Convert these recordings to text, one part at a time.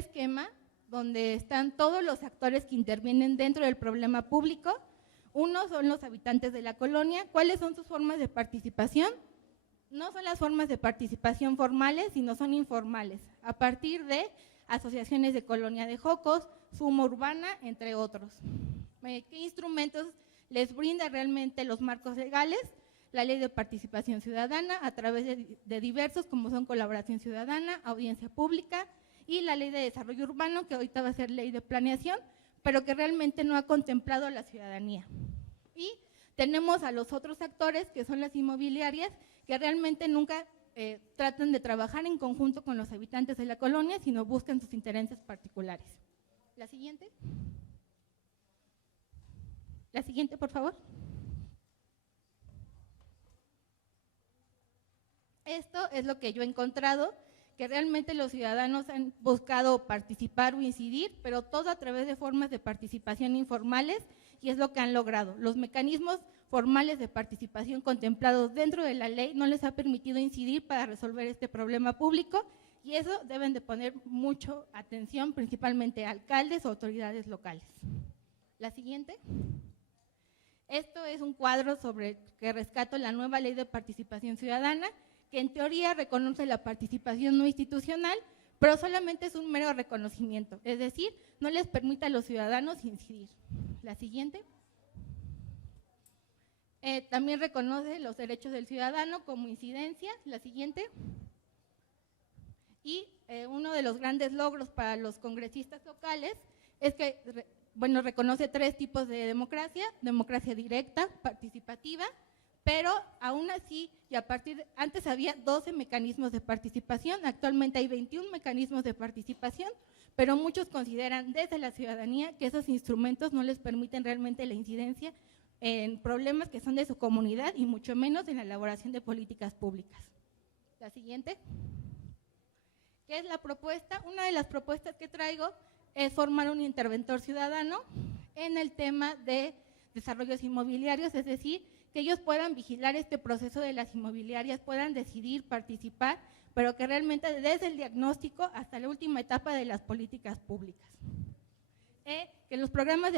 esquema donde están todos los actores que intervienen dentro del problema público. Uno son los habitantes de la colonia. ¿Cuáles son sus formas de participación? No son las formas de participación formales, sino son informales, a partir de asociaciones de colonia de Jocos, Suma Urbana, entre otros. ¿Qué instrumentos les brinda realmente los marcos legales? La Ley de Participación Ciudadana, a través de diversos, como son colaboración ciudadana, audiencia pública, y la Ley de Desarrollo Urbano, que ahorita va a ser Ley de Planeación, pero que realmente no ha contemplado a la ciudadanía. Y tenemos a los otros actores, que son las inmobiliarias, que realmente nunca tratan de trabajar en conjunto con los habitantes de la colonia, sino buscan sus intereses particulares. La siguiente. La siguiente, por favor. Esto es lo que yo he encontrado, que realmente los ciudadanos han buscado participar o incidir, pero todo a través de formas de participación informales, y es lo que han logrado. Los mecanismos formales de participación contemplados dentro de la ley no les ha permitido incidir para resolver este problema público, y eso deben de poner mucho atención, principalmente alcaldes o autoridades locales. La siguiente. Esto es un cuadro sobre que rescato la nueva Ley de Participación Ciudadana, que en teoría reconoce la participación no institucional, pero solamente es un mero reconocimiento, es decir, no les permite a los ciudadanos incidir. La siguiente. También reconoce los derechos del ciudadano como incidencia. La siguiente. Y uno de los grandes logros para los congresistas locales es que, bueno, reconoce 3 tipos de democracia: democracia directa, participativa, pero aún así, y a partir, antes había 12 mecanismos de participación, actualmente hay 21 mecanismos de participación, pero muchos consideran desde la ciudadanía que esos instrumentos no les permiten realmente la incidencia en problemas que son de su comunidad y mucho menos en la elaboración de políticas públicas. La siguiente. ¿Qué es la propuesta? Una de las propuestas que traigo es formar un interventor ciudadano en el tema de desarrollos inmobiliarios, es decir, que ellos puedan vigilar este proceso de las inmobiliarias, puedan decidir, participar, pero que realmente desde el diagnóstico hasta la última etapa de las políticas públicas. Que los programas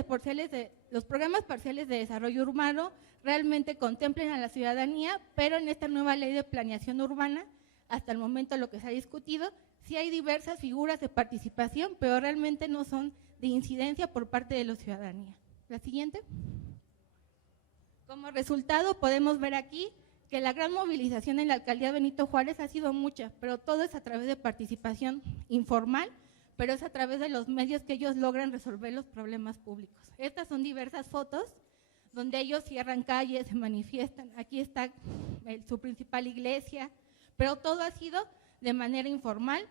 parciales de desarrollo urbano realmente contemplen a la ciudadanía, pero en esta nueva ley de planeación urbana, hasta el momento lo que se ha discutido, sí hay diversas figuras de participación, pero realmente no son de incidencia por parte de la ciudadanía. La siguiente. Como resultado podemos ver aquí que la gran movilización en la alcaldía Benito Juárez ha sido mucha, pero todo es a través de participación informal, pero es a través de los medios que ellos logran resolver los problemas públicos. Estas son diversas fotos donde ellos cierran calles, se manifiestan. Aquí está su principal iglesia, pero todo ha sido de manera informal,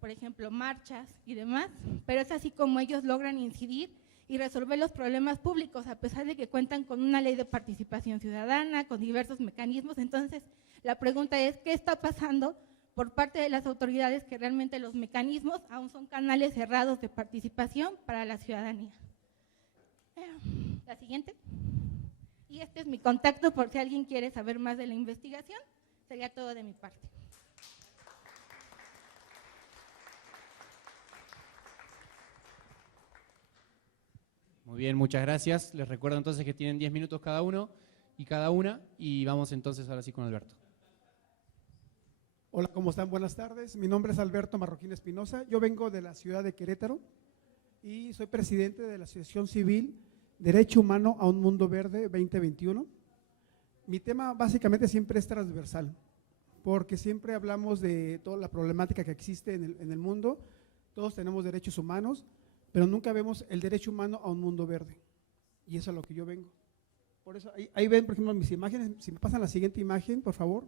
por ejemplo, marchas y demás, pero es así como ellos logran incidir y resolver los problemas públicos, a pesar de que cuentan con una ley de participación ciudadana, con diversos mecanismos. Entonces, la pregunta es, ¿qué está pasando por parte de las autoridades que realmente los mecanismos aún son canales cerrados de participación para la ciudadanía? La siguiente. Y este es mi contacto por si alguien quiere saber más de la investigación. Sería todo de mi parte. Muy bien, muchas gracias. Les recuerdo entonces que tienen 10 minutos cada uno y cada una, y vamos entonces ahora sí con Alberto. Hola, ¿cómo están? Buenas tardes. Mi nombre es Alberto Marroquín Espinosa. Yo vengo de la ciudad de Querétaro y soy presidente de la Asociación Civil Derecho Humano a un Mundo Verde 2021. Mi tema básicamente siempre es transversal, porque siempre hablamos de toda la problemática que existe en el mundo. Todos tenemos derechos humanos, pero nunca vemos el derecho humano a un mundo verde, y eso es a lo que yo vengo. Por eso, ahí ven, por ejemplo, mis imágenes. Si me pasan la siguiente imagen, por favor.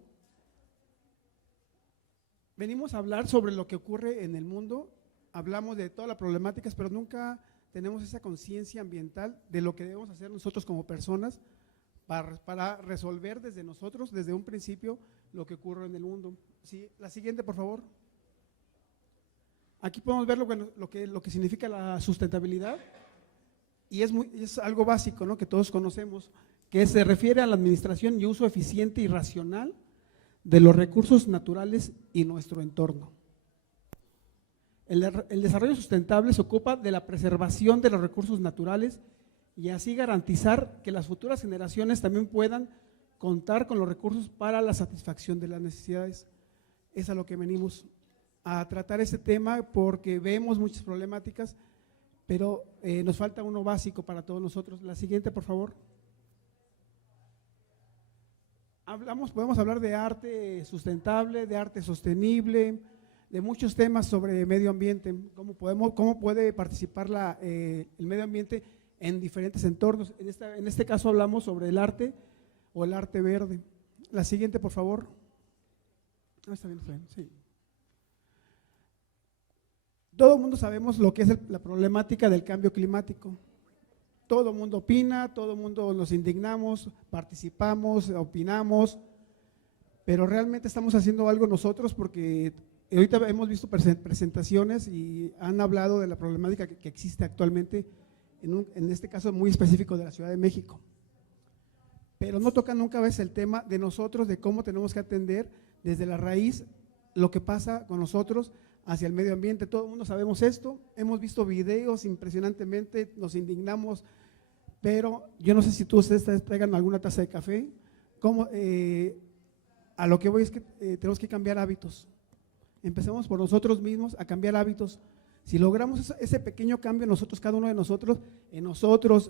Venimos a hablar sobre lo que ocurre en el mundo, hablamos de todas las problemáticas, pero nunca tenemos esa conciencia ambiental de lo que debemos hacer nosotros como personas para resolver desde nosotros, desde un principio, lo que ocurre en el mundo. Sí, la siguiente, por favor. Aquí podemos ver lo que significa la sustentabilidad, y es algo básico, ¿no?, que todos conocemos, que se refiere a la administración y uso eficiente y racional de los recursos naturales y nuestro entorno. El desarrollo sustentable se ocupa de la preservación de los recursos naturales y así garantizar que las futuras generaciones también puedan contar con los recursos para la satisfacción de las necesidades. Es a lo que venimos a tratar este tema, porque vemos muchas problemáticas, pero nos falta uno básico para todos nosotros. La siguiente, por favor. Podemos hablar de arte sustentable, de arte sostenible, de muchos temas sobre medio ambiente, cómo puede participar el medio ambiente en diferentes entornos. En este caso hablamos sobre el arte o el arte verde. La siguiente, por favor. Está bien, sí. Todo el mundo sabemos lo que es la problemática del cambio climático. Todo el mundo opina, todo el mundo nos indignamos, participamos, opinamos, pero realmente estamos haciendo algo nosotros, porque ahorita hemos visto presentaciones y han hablado de la problemática que existe actualmente, en este caso muy específico de la Ciudad de México. Pero no toca nunca vez el tema de nosotros, de cómo tenemos que atender desde la raíz lo que pasa con nosotros hacia el medio ambiente. Todo el mundo sabemos esto, hemos visto videos impresionantemente, nos indignamos, pero yo no sé si ustedes traigan alguna taza de café. A lo que voy es que tenemos que cambiar hábitos. Empecemos por nosotros mismos a cambiar hábitos. Si logramos ese pequeño cambio nosotros, cada uno de nosotros,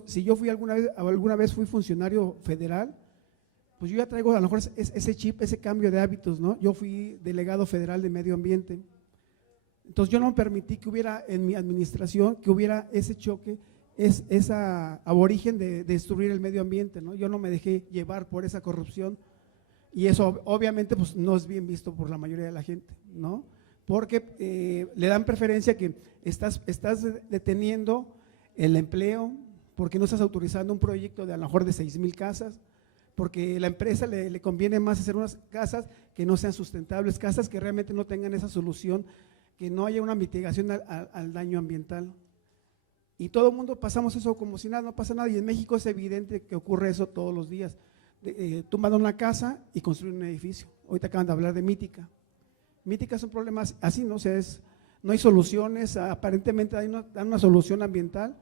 si yo alguna vez fui funcionario federal, pues yo ya traigo a lo mejor ese chip, ese cambio de hábitos, ¿no? Yo fui delegado federal de medio ambiente. Entonces yo no permití que hubiera en mi administración, que hubiera ese choque, esa aborigen de destruir el medio ambiente, ¿no? Yo no me dejé llevar por esa corrupción, y eso obviamente pues no es bien visto por la mayoría de la gente, ¿no? Porque le dan preferencia que estás deteniendo el empleo, porque no estás autorizando un proyecto de a lo mejor de 6,000 casas, porque a la empresa le conviene más hacer unas casas que no sean sustentables, casas que realmente no tengan esa solución, que no haya una mitigación al daño ambiental. Y todo el mundo pasamos eso como si nada, no pasa nada, y en México es evidente que ocurre eso todos los días. Tumban una casa y construyen un edificio. Ahorita acaban de hablar de Mítica. Mítica es un problema así, ¿no? O sea, no hay soluciones, aparentemente dan una solución ambiental,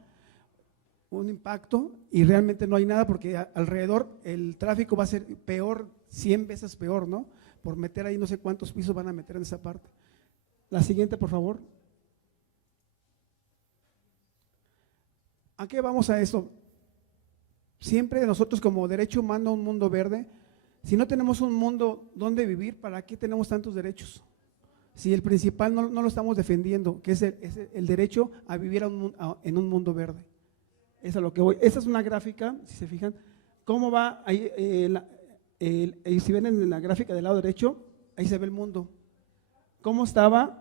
un impacto, y realmente no hay nada, porque alrededor el tráfico va a ser peor, 100 veces peor, ¿no? Por meter ahí no sé cuántos pisos van a meter en esa parte. La siguiente, por favor. ¿A qué vamos a eso? Siempre nosotros como derecho humano a un mundo verde, si no tenemos un mundo donde vivir, ¿para qué tenemos tantos derechos? Si el principal no lo estamos defendiendo, que es el derecho a vivir en un mundo verde. Eso es a lo que voy. Esta es una gráfica, si se fijan, cómo va ahí, si ven en la gráfica del lado derecho, ahí se ve el mundo. Cómo estaba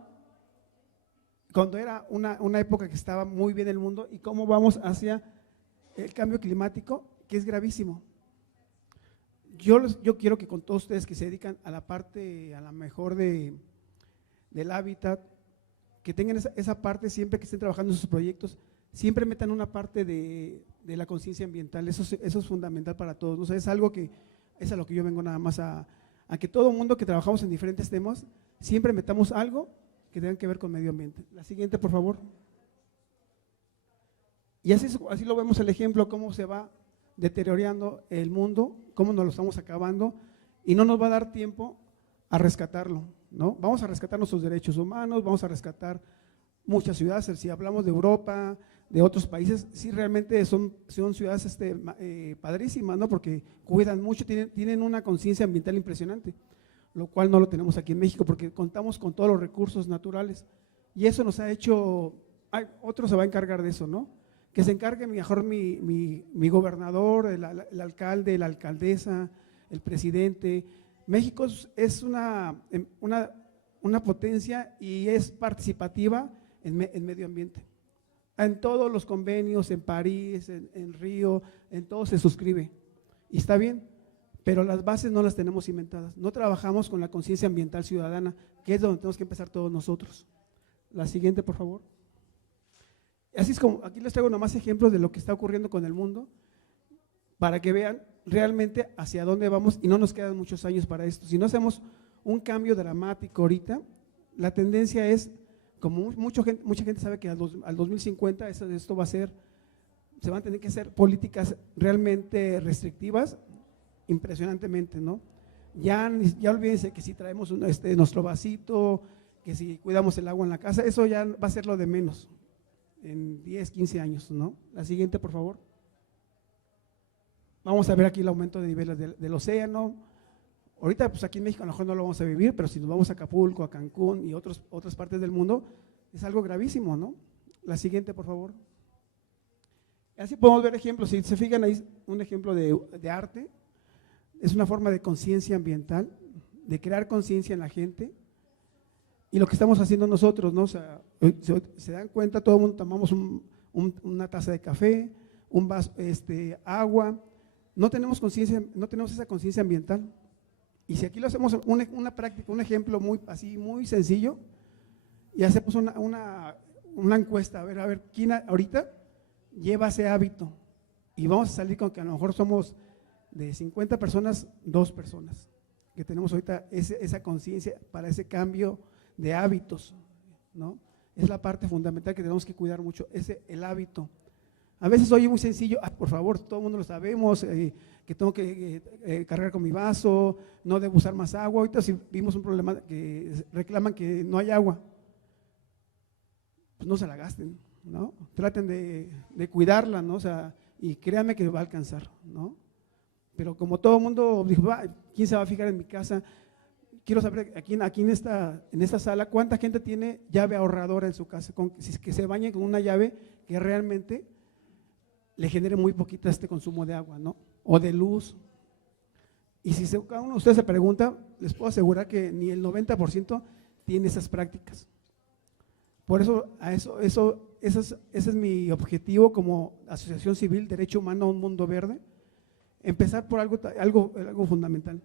cuando era una época que estaba muy bien el mundo, y cómo vamos hacia el cambio climático, que es gravísimo. Yo quiero que con todos ustedes que se dedican a la parte, a la mejor del hábitat, que tengan esa parte siempre que estén trabajando en sus proyectos, siempre metan una parte de la conciencia ambiental. Eso es fundamental para todos, ¿no? O sea, es algo que es a lo que yo vengo nada más a que todo el mundo que trabajamos en diferentes temas, siempre metamos algo que tenga que ver con medio ambiente. La siguiente, por favor. Y así lo vemos el ejemplo, cómo se va deteriorando el mundo, cómo nos lo estamos acabando, y no nos va a dar tiempo a rescatarlo, ¿no? Vamos a rescatar nuestros derechos humanos, vamos a rescatar muchas ciudades. Si hablamos de Europa, de otros países, sí realmente son ciudades padrísimas, ¿no? Porque cuidan mucho, tienen una conciencia ambiental impresionante, lo cual no lo tenemos aquí en México, porque contamos con todos los recursos naturales, y eso nos ha hecho, otro se va a encargar de eso, ¿no? Que se encargue mejor mi gobernador, el alcalde, la alcaldesa, el presidente. México es una potencia y es participativa en medio ambiente. En todos los convenios, en París, en Río, en todo se suscribe, y está bien, pero las bases no las tenemos cimentadas. No trabajamos con la conciencia ambiental ciudadana, que es donde tenemos que empezar todos nosotros. La siguiente, por favor. Así es como, aquí les traigo nomás ejemplos de lo que está ocurriendo con el mundo, para que vean realmente hacia dónde vamos, y no nos quedan muchos años para esto. Si no hacemos un cambio dramático ahorita, la tendencia es como mucha gente sabe que al 2050 esto va a ser, se van a tener que hacer políticas realmente restrictivas, impresionantemente, ¿no? Ya olvídense que si traemos nuestro vasito, que si cuidamos el agua en la casa, eso ya va a ser lo de menos en 10, 15 años, ¿no? La siguiente, por favor. Vamos a ver aquí el aumento de niveles del océano. Ahorita, pues aquí en México a lo mejor no lo vamos a vivir, pero si nos vamos a Acapulco, a Cancún y otras partes del mundo, es algo gravísimo, ¿no? La siguiente, por favor. Así podemos ver ejemplos, si se fijan ahí, un ejemplo de arte, es una forma de conciencia ambiental, de crear conciencia en la gente, y lo que estamos haciendo nosotros, ¿no? O sea, se dan cuenta, todo el mundo tomamos una taza de café, un vaso, agua, no tenemos conciencia, no tenemos esa conciencia ambiental. Y si aquí lo hacemos una práctica, un ejemplo muy sencillo, y hacemos una encuesta, a ver quién ahorita lleva ese hábito, y vamos a salir con que a lo mejor somos de 50 personas, 2 personas, que tenemos ahorita esa conciencia para ese cambio de hábitos, ¿no? Es la parte fundamental que tenemos que cuidar mucho, el hábito. A veces oye muy sencillo, por favor, todo el mundo lo sabemos, que tengo que cargar con mi vaso, no debo usar más agua. Ahorita si vimos un problema que reclaman que no hay agua, pues no se la gasten, ¿no? Traten de cuidarla, ¿no? O sea, y créanme que va a alcanzar, ¿no? Pero como todo el mundo dijo, ¿quién se va a fijar en mi casa? Quiero saber aquí en esta sala, ¿cuánta gente tiene llave ahorradora en su casa? Que se bañe con una llave que realmente le genere muy poquito consumo de agua, ¿no? O de luz. Y si cada uno de ustedes se pregunta, les puedo asegurar que ni el 90% tiene esas prácticas. Por eso, ese es mi objetivo como Asociación Civil Derecho Humano a un Mundo Verde, empezar por algo fundamental.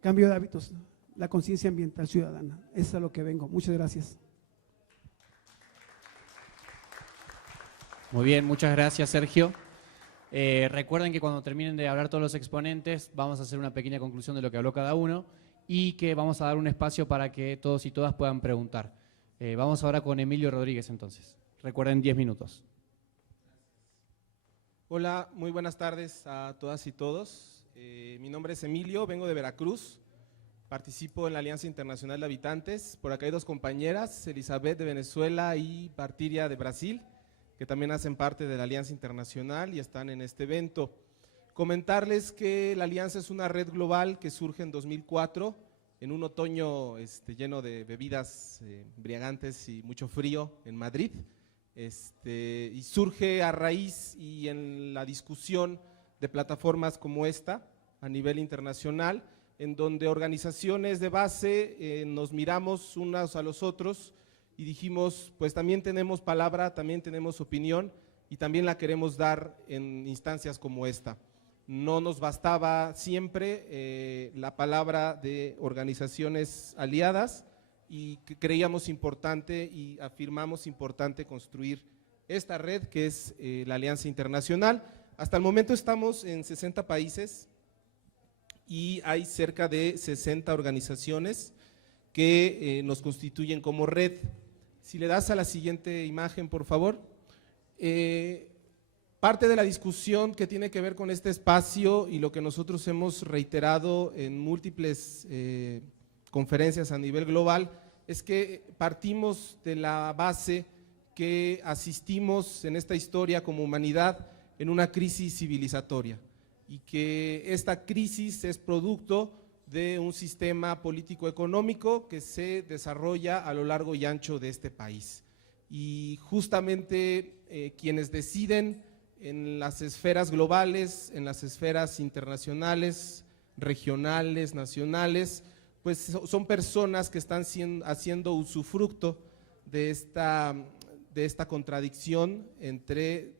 Cambio de hábitos, la conciencia ambiental ciudadana. Eso es a lo que vengo. Muchas gracias. Muy bien, muchas gracias, Sergio. Recuerden que cuando terminen de hablar todos los exponentes, vamos a hacer una pequeña conclusión de lo que habló cada uno y que vamos a dar un espacio para que todos y todas puedan preguntar. Vamos ahora con Emilio Rodríguez entonces. Recuerden 10 minutos. Hola, muy buenas tardes a todas y todos. Mi nombre es Emilio, vengo de Veracruz, participo en la Alianza Internacional de Habitantes. Por acá hay 2 compañeras, Elizabeth de Venezuela y Partiria de Brasil, que también hacen parte de la Alianza Internacional y están en este evento. Comentarles que la Alianza es una red global que surge en 2004, en un otoño lleno de bebidas embriagantes y mucho frío en Madrid, y surge a raíz y en la discusión de plataformas como esta a nivel internacional, en donde organizaciones de base nos miramos unos a los otros y dijimos, pues también tenemos palabra, también tenemos opinión y también la queremos dar en instancias como esta. No nos bastaba siempre la palabra de organizaciones aliadas y creíamos importante y afirmamos importante construir esta red que es la Alianza Internacional. Hasta el momento estamos en 60 países y hay cerca de 60 organizaciones que nos constituyen como red. Si le das a la siguiente imagen, por favor. Parte de la discusión que tiene que ver con este espacio y lo que nosotros hemos reiterado en múltiples conferencias a nivel global es que partimos de la base que asistimos en esta historia como humanidad en una crisis civilizatoria y que esta crisis es producto de un sistema político-económico que se desarrolla a lo largo y ancho de este país. Y justamente quienes deciden en las esferas globales, en las esferas internacionales, regionales, nacionales, pues son personas que están haciendo usufructo de esta contradicción entre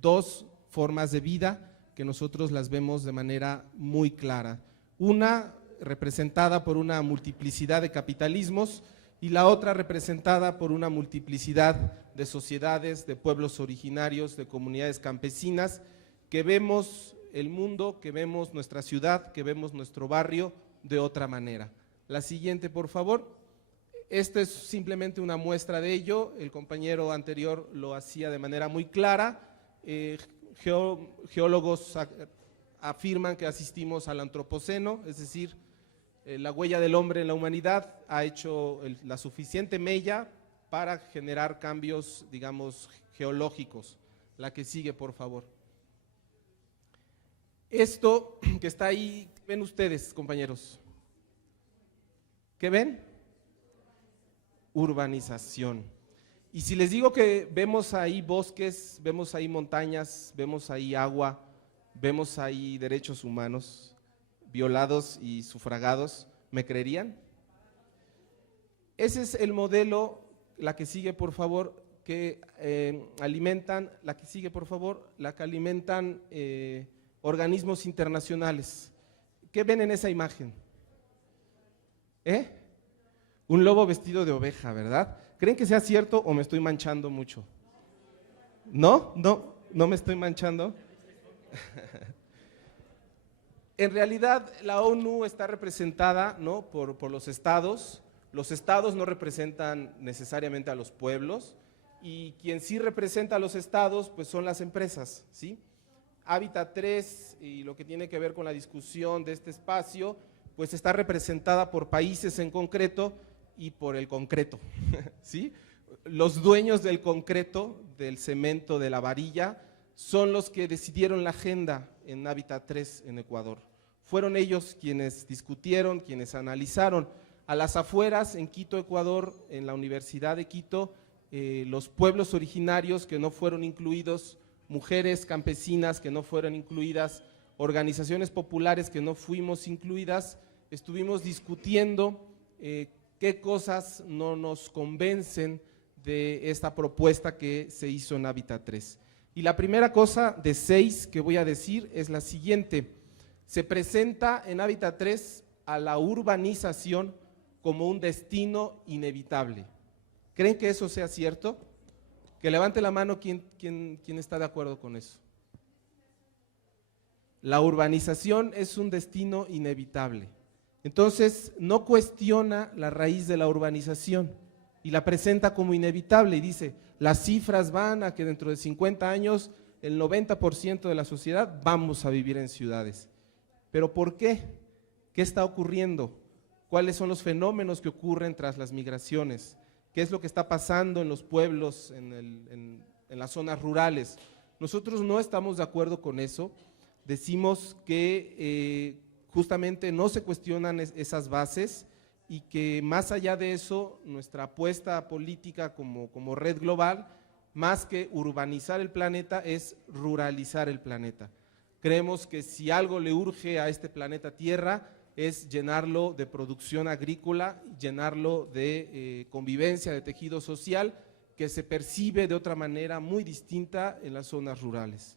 2 formas de vida que nosotros las vemos de manera muy clara. Una representada por una multiplicidad de capitalismos y la otra representada por una multiplicidad de sociedades, de pueblos originarios, de comunidades campesinas, que vemos el mundo, que vemos nuestra ciudad, que vemos nuestro barrio de otra manera. La siguiente, por favor. Esto es simplemente una muestra de ello. El compañero anterior lo hacía de manera muy clara. Geólogos afirman que asistimos al antropoceno, es decir, la huella del hombre en la humanidad ha hecho la suficiente mella para generar cambios, digamos, geológicos. La que sigue, por favor. Esto que está ahí, ¿qué ven ustedes, compañeros? ¿Qué ven? Urbanización. Y si les digo que vemos ahí bosques, vemos ahí montañas, vemos ahí agua, vemos ahí derechos humanos violados y sufragados, ¿me creerían? Ese es el modelo, la que sigue por favor, que alimentan, la que sigue por favor, la que alimentan organismos internacionales. ¿Qué ven en esa imagen? Un lobo vestido de oveja, ¿verdad? ¿Creen que sea cierto o me estoy manchando mucho? ¿No? ¿No me estoy manchando? En realidad la ONU está representada, ¿no?, por los estados. Los estados no representan necesariamente a los pueblos y quien sí representa a los estados pues son las empresas, ¿sí? Hábitat 3 y lo que tiene que ver con la discusión de este espacio pues está representada por países en concreto y por el concreto, ¿sí? Los dueños del concreto, del cemento, de la varilla, son los que decidieron la agenda en Hábitat 3 en Ecuador. Fueron ellos quienes discutieron, quienes analizaron. A las afueras, en Quito, Ecuador, en la Universidad de Quito, los pueblos originarios que no fueron incluidos, mujeres campesinas que no fueron incluidas, organizaciones populares que no fuimos incluidas, estuvimos discutiendo qué cosas no nos convencen de esta propuesta que se hizo en Hábitat 3. Y la primera cosa de 6 que voy a decir es la siguiente: se presenta en Hábitat 3 a la urbanización como un destino inevitable. ¿Creen que eso sea cierto? Que levante la mano quien está de acuerdo con eso. La urbanización es un destino inevitable. Entonces, no cuestiona la raíz de la urbanización y la presenta como inevitable y dice, las cifras van a que dentro de 50 años el 90% de la sociedad vamos a vivir en ciudades. ¿Pero por qué? ¿Qué está ocurriendo? ¿Cuáles son los fenómenos que ocurren tras las migraciones? ¿Qué es lo que está pasando en los pueblos, en las zonas rurales? Nosotros no estamos de acuerdo con eso. Decimos que justamente no se cuestionan esas bases y que más allá de eso, nuestra apuesta política como red global, más que urbanizar el planeta, es ruralizar el planeta. Creemos que si algo le urge a este planeta Tierra es llenarlo de producción agrícola, llenarlo de convivencia, de tejido social, que se percibe de otra manera muy distinta en las zonas rurales.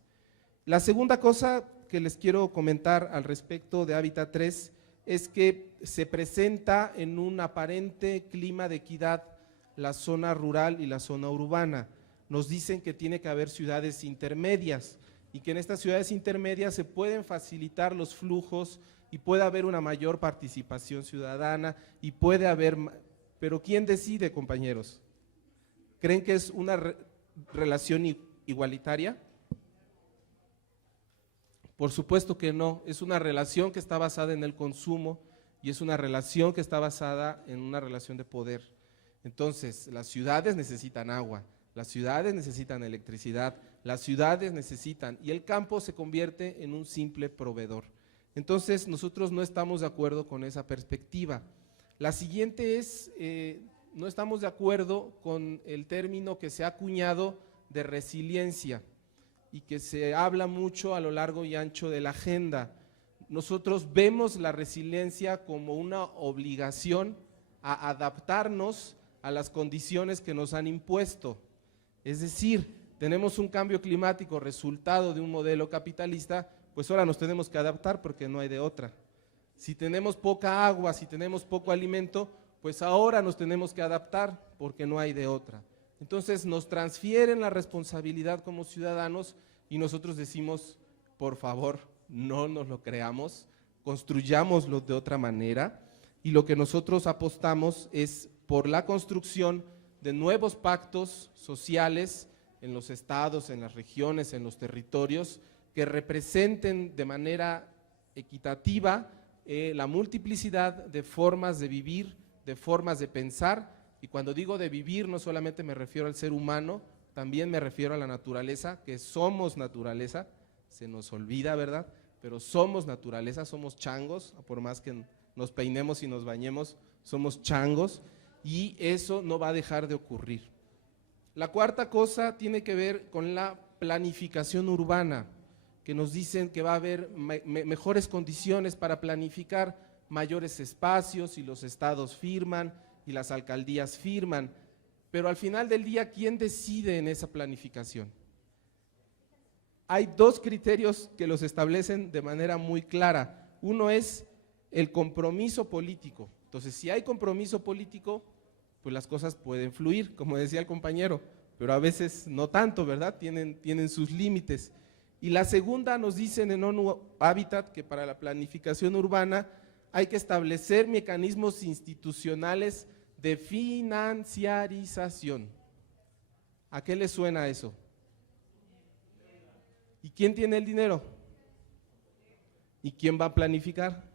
La segunda cosa que les quiero comentar al respecto de Hábitat 3 es que se presenta en un aparente clima de equidad la zona rural y la zona urbana. Nos dicen que tiene que haber ciudades intermedias y que en estas ciudades intermedias se pueden facilitar los flujos y puede haber una mayor participación ciudadana y puede haber… Pero ¿quién decide, compañeros? ¿Creen que es una relación igualitaria? Por supuesto que no, es una relación que está basada en el consumo y es una relación que está basada en una relación de poder. Entonces, las ciudades necesitan agua, las ciudades necesitan electricidad, las ciudades necesitan, y el campo se convierte en un simple proveedor. Entonces, nosotros no estamos de acuerdo con esa perspectiva. La siguiente es, no estamos de acuerdo con el término que se ha acuñado de resiliencia y que se habla mucho a lo largo y ancho de la agenda. Nosotros vemos la resiliencia como una obligación a adaptarnos a las condiciones que nos han impuesto. Es decir, tenemos un cambio climático resultado de un modelo capitalista, pues ahora nos tenemos que adaptar porque no hay de otra. Si tenemos poca agua, si tenemos poco alimento, pues ahora nos tenemos que adaptar porque no hay de otra. Entonces nos transfieren la responsabilidad como ciudadanos y nosotros decimos, por favor, no nos lo creamos, construyámoslo de otra manera, y lo que nosotros apostamos es por la construcción de nuevos pactos sociales en los estados, en las regiones, en los territorios, que representen de manera equitativa la multiplicidad de formas de vivir, de formas de pensar, y cuando digo de vivir no solamente me refiero al ser humano, también me refiero a la naturaleza, que somos naturaleza, se nos olvida, ¿verdad? Pero somos naturaleza, somos changos, por más que nos peinemos y nos bañemos, somos changos, y eso no va a dejar de ocurrir. La cuarta cosa tiene que ver con la planificación urbana, que nos dicen que va a haber mejores condiciones para planificar mayores espacios, y los estados firman y las alcaldías firman, pero al final del día, ¿quién decide en esa planificación? Hay dos criterios que los establecen de manera muy clara. Uno es el compromiso político. Entonces, si hay compromiso político, pues las cosas pueden fluir, como decía el compañero, pero a veces no tanto, ¿verdad? Tienen sus límites. Y la segunda, nos dicen en ONU Habitat que para la planificación urbana hay que establecer mecanismos institucionales de financiarización. ¿A qué le suena eso? ¿Y quién tiene el dinero? ¿Y quién va a planificar?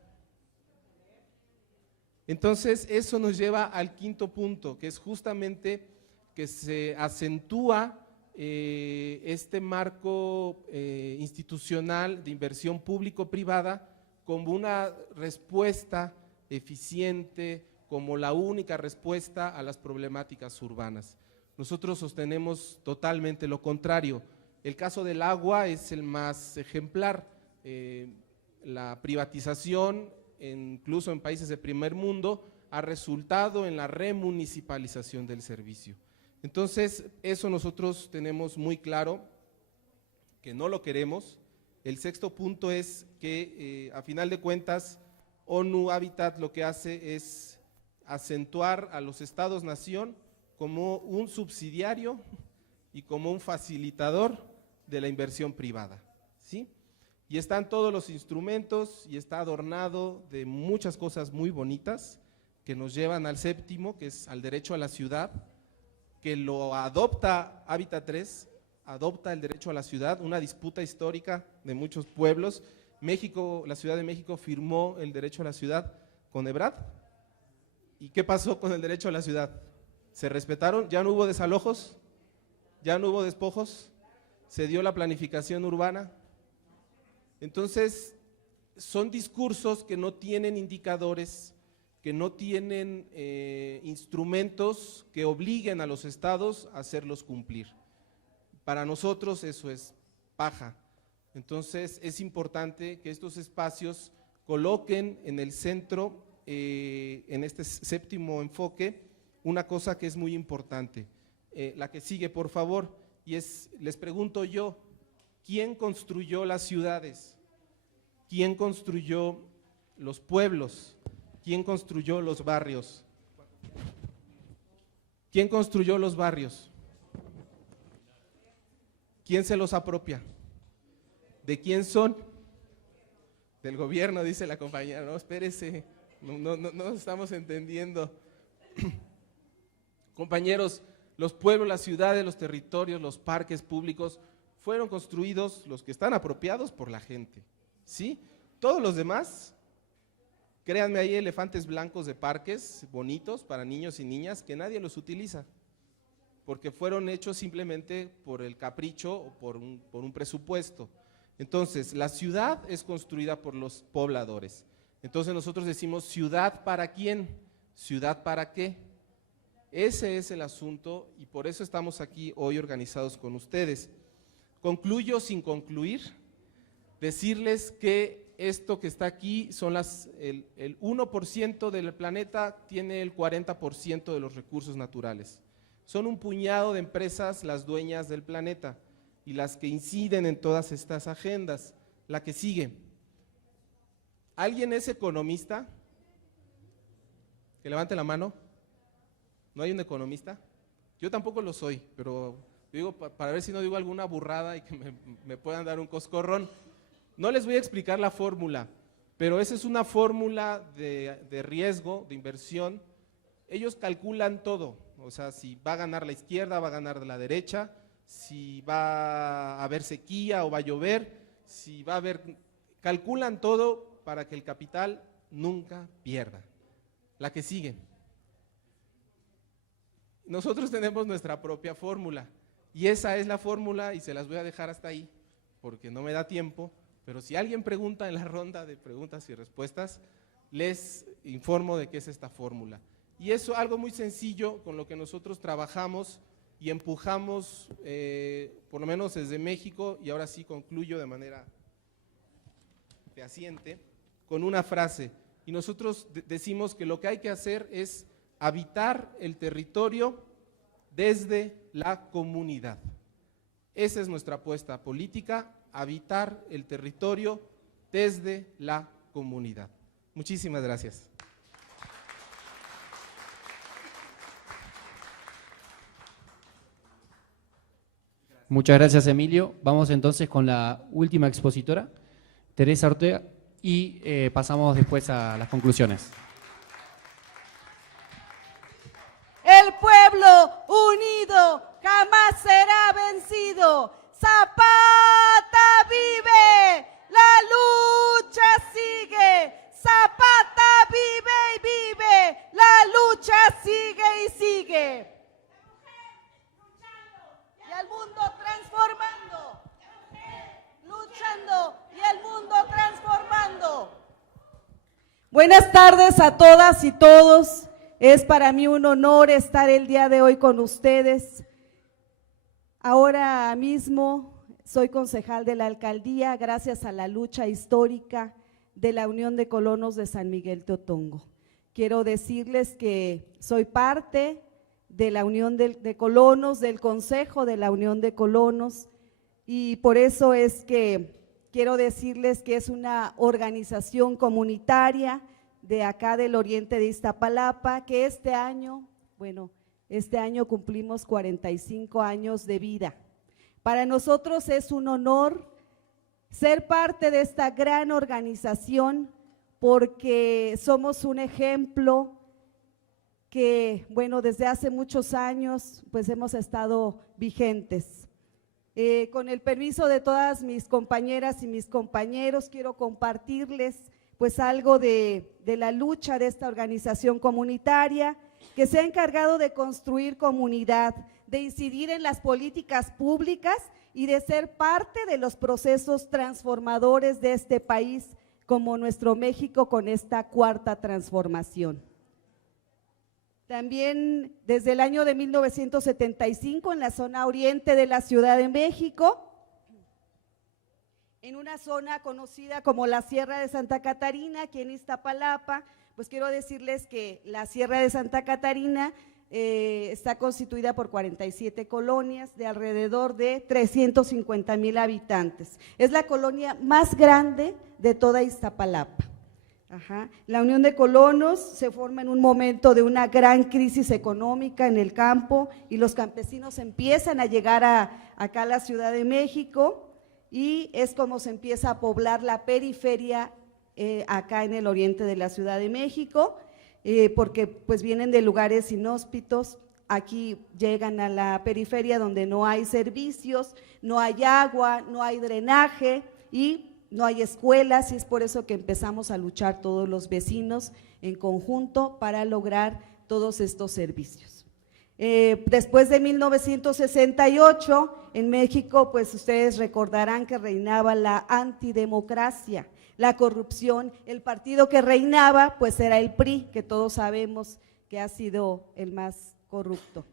Entonces, eso nos lleva al quinto punto, que es justamente que se acentúa este marco institucional de inversión público-privada como una respuesta eficiente, como la única respuesta a las problemáticas urbanas. Nosotros sostenemos totalmente lo contrario. El caso del agua es el más ejemplar. La privatización, incluso en países de primer mundo, ha resultado en la remunicipalización del servicio. Entonces, eso nosotros tenemos muy claro que no lo queremos. El sexto punto es que, a final de cuentas, ONU Habitat lo que hace es acentuar a los estados-nación como un subsidiario y como un facilitador de la inversión privada, ¿sí? Y están todos los instrumentos y está adornado de muchas cosas muy bonitas que nos llevan al séptimo, que es al derecho a la ciudad, que lo adopta Hábitat 3, adopta el derecho a la ciudad, una disputa histórica de muchos pueblos. México, la Ciudad de México firmó el derecho a la ciudad con Ebrard. ¿Y qué pasó con el derecho a la ciudad? ¿Se respetaron? ¿Ya no hubo desalojos? ¿Ya no hubo despojos? ¿Se dio la planificación urbana? Entonces, son discursos que no tienen indicadores, que no tienen instrumentos que obliguen a los estados a hacerlos cumplir. Para nosotros eso es paja. Entonces, es importante que estos espacios coloquen en el centro, en este séptimo enfoque, una cosa que es muy importante. La que sigue, por favor, y es, les pregunto yo, ¿quién construyó las ciudades? ¿Quién construyó los pueblos? ¿Quién construyó los barrios? ¿Quién construyó los barrios? ¿Quién se los apropia? ¿De quién son? Del gobierno, dice la compañera. No, espérese, no estamos entendiendo. Compañeros, los pueblos, las ciudades, los territorios, los parques públicos fueron construidos, los que están apropiados, por la gente, ¿sí? Todos los demás, créanme, hay elefantes blancos de parques bonitos para niños y niñas que nadie los utiliza, porque fueron hechos simplemente por el capricho o por un presupuesto. Entonces, la ciudad es construida por los pobladores. Entonces nosotros decimos, ¿ciudad para quién? ¿Ciudad para qué? Ese es el asunto y por eso estamos aquí hoy organizados con ustedes. Concluyo sin concluir, decirles que esto que está aquí son el 1% del planeta tiene el 40% de los recursos naturales. Son un puñado de empresas las dueñas del planeta y las que inciden en todas estas agendas. La que sigue. ¿Alguien es economista? Que levante la mano. ¿No hay un economista? Yo tampoco lo soy, pero digo para ver si no digo alguna burrada y que me puedan dar un coscorrón. No les voy a explicar la fórmula, pero esa es una fórmula de riesgo, de inversión, ellos calculan todo, o sea, si va a ganar la izquierda, va a ganar la derecha, si va a haber sequía o va a llover, si va a haber, calculan todo para que el capital nunca pierda. La que sigue. Nosotros tenemos nuestra propia fórmula y esa es la fórmula y se las voy a dejar hasta ahí porque no me da tiempo, pero si alguien pregunta en la ronda de preguntas y respuestas, les informo de qué es esta fórmula. Y eso algo muy sencillo con lo que nosotros trabajamos y empujamos, por lo menos desde México, y ahora sí concluyo de manera fehaciente, con una frase. Y nosotros decimos que lo que hay que hacer es habitar el territorio desde la comunidad. Esa es nuestra apuesta política, habitar el territorio desde la comunidad. Muchísimas gracias. Muchas gracias, Emilio. Vamos entonces con la última expositora, Teresa Ortega, y pasamos después a las conclusiones. El pueblo unido jamás será vencido. Zapata vive, la lucha sigue. Zapata vive y vive, la lucha sigue y sigue. Y el mundo transformando, luchando y el mundo transformando. Buenas tardes a todas y todos. Es para mí un honor estar el día de hoy con ustedes. Ahora mismo soy concejal de la alcaldía gracias a la lucha histórica de la Unión de Colonos de San Miguel Teotongo. Quiero decirles que soy parte de la Unión de Colonos, del Consejo de la Unión de Colonos, y por eso es que quiero decirles que es una organización comunitaria de acá del oriente de Iztapalapa, que este año cumplimos 45 años de vida. Para nosotros es un honor ser parte de esta gran organización porque somos un ejemplo que, desde hace muchos años pues hemos estado vigentes. Con el permiso de todas mis compañeras y mis compañeros, quiero compartirles pues algo de la lucha de esta organización comunitaria que se ha encargado de construir comunidad, de incidir en las políticas públicas y de ser parte de los procesos transformadores de este país como nuestro México con esta cuarta transformación. También desde el año de 1975 en la zona oriente de la Ciudad de México, en una zona conocida como la Sierra de Santa Catarina, aquí en Iztapalapa, pues quiero decirles que la Sierra de Santa Catarina está constituida por 47 colonias de alrededor de 350,000 habitantes. Es la colonia más grande de toda Iztapalapa. La Unión de Colonos se forma en un momento de una gran crisis económica en el campo y los campesinos empiezan a llegar acá a la Ciudad de México y es como se empieza a poblar la periferia acá en el oriente de la Ciudad de México, porque pues vienen de lugares inhóspitos, aquí llegan a la periferia donde no hay servicios, no hay agua, no hay drenaje y no hay escuelas, y es por eso que empezamos a luchar todos los vecinos en conjunto para lograr todos estos servicios. Después de 1968 en México, pues ustedes recordarán que reinaba la antidemocracia, la corrupción. El partido que reinaba pues era el PRI, que todos sabemos que ha sido el más corrupto.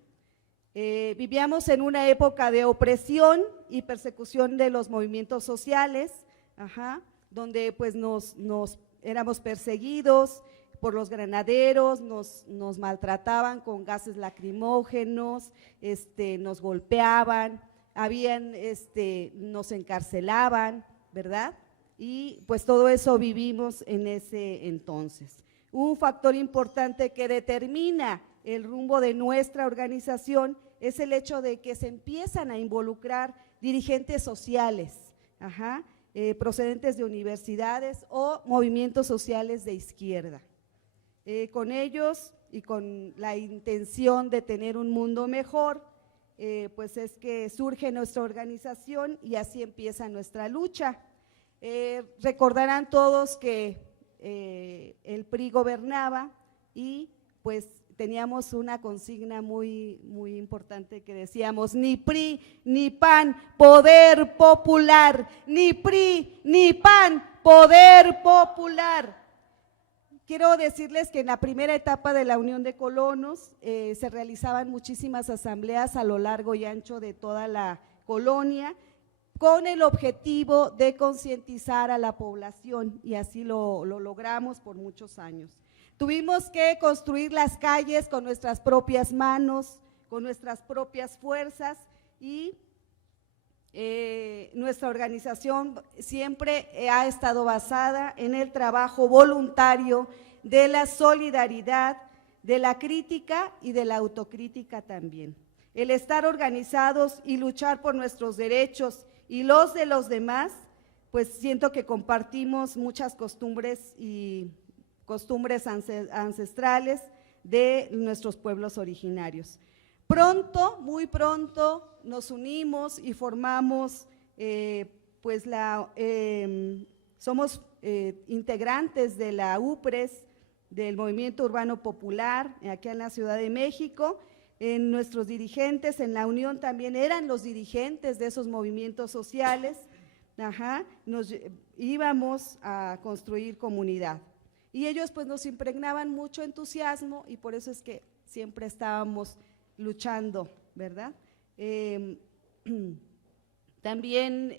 Vivíamos en una época de opresión y persecución de los movimientos sociales, donde pues éramos perseguidos por los granaderos, nos maltrataban con gases lacrimógenos, nos golpeaban, nos encarcelaban, ¿verdad? Y pues todo eso vivimos en ese entonces. Un factor importante que determina el rumbo de nuestra organización es el hecho de que se empiezan a involucrar dirigentes sociales, procedentes de universidades o movimientos sociales de izquierda. Con ellos y con la intención de tener un mundo mejor, pues es que surge nuestra organización y así empieza nuestra lucha. Recordarán todos que el PRI gobernaba y pues teníamos una consigna muy importante que decíamos: ni PRI ni PAN, poder popular, ni PRI ni PAN, poder popular. Quiero decirles que en la primera etapa de la Unión de Colonos se realizaban muchísimas asambleas a lo largo y ancho de toda la colonia con el objetivo de concientizar a la población y así lo logramos por muchos años. Tuvimos que construir las calles con nuestras propias manos, con nuestras propias fuerzas y nuestra organización siempre ha estado basada en el trabajo voluntario, de la solidaridad, de la crítica y de la autocrítica también. El estar organizados y luchar por nuestros derechos y los de los demás, pues siento que compartimos muchas costumbres y costumbres ancestrales de nuestros pueblos originarios. Pronto, muy pronto, nos unimos y formamos, somos integrantes de la UPRES, del Movimiento Urbano Popular, aquí en la Ciudad de México. Nuestros dirigentes en la Unión también eran los dirigentes de esos movimientos sociales, nos íbamos a construir comunidad. Y ellos pues nos impregnaban mucho entusiasmo y por eso es que siempre estábamos luchando, ¿verdad? También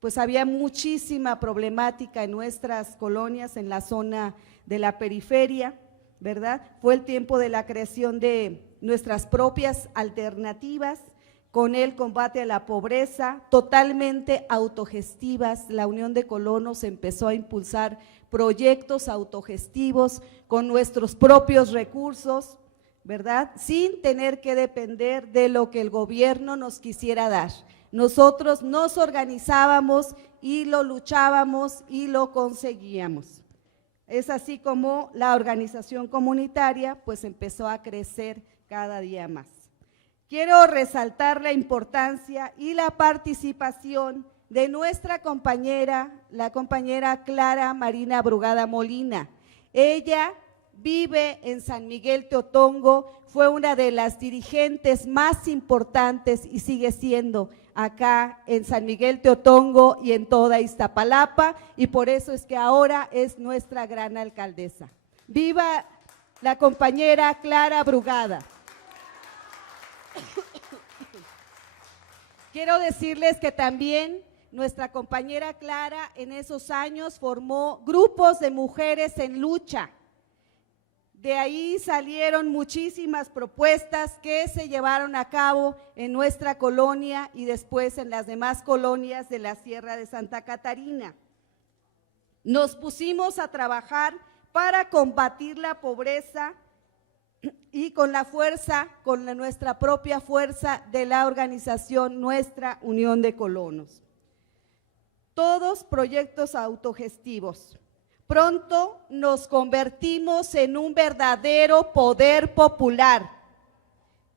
pues había muchísima problemática en nuestras colonias, en la zona de la periferia, ¿verdad? Fue el tiempo de la creación de nuestras propias alternativas con el combate a la pobreza, totalmente autogestivas. La Unión de Colonos empezó a impulsar proyectos autogestivos con nuestros propios recursos, ¿verdad? Sin tener que depender de lo que el gobierno nos quisiera dar. Nosotros nos organizábamos y lo luchábamos y lo conseguíamos. Es así como la organización comunitaria pues empezó a crecer cada día más. Quiero resaltar la importancia y la participación de nuestra compañera, la compañera Clara Marina Brugada Molina. Ella vive en San Miguel Teotongo, fue una de las dirigentes más importantes y sigue siendo acá en San Miguel Teotongo y en toda Iztapalapa, y por eso es que ahora es nuestra gran alcaldesa. ¡Viva la compañera Clara Brugada! Quiero decirles que también nuestra compañera Clara en esos años formó grupos de mujeres en lucha. De ahí salieron muchísimas propuestas que se llevaron a cabo en nuestra colonia y después en las demás colonias de la Sierra de Santa Catarina. Nos pusimos a trabajar para combatir la pobreza y con la fuerza, con nuestra propia fuerza de la organización Nuestra Unión de Colonos. Todos proyectos autogestivos. Pronto nos convertimos en un verdadero poder popular,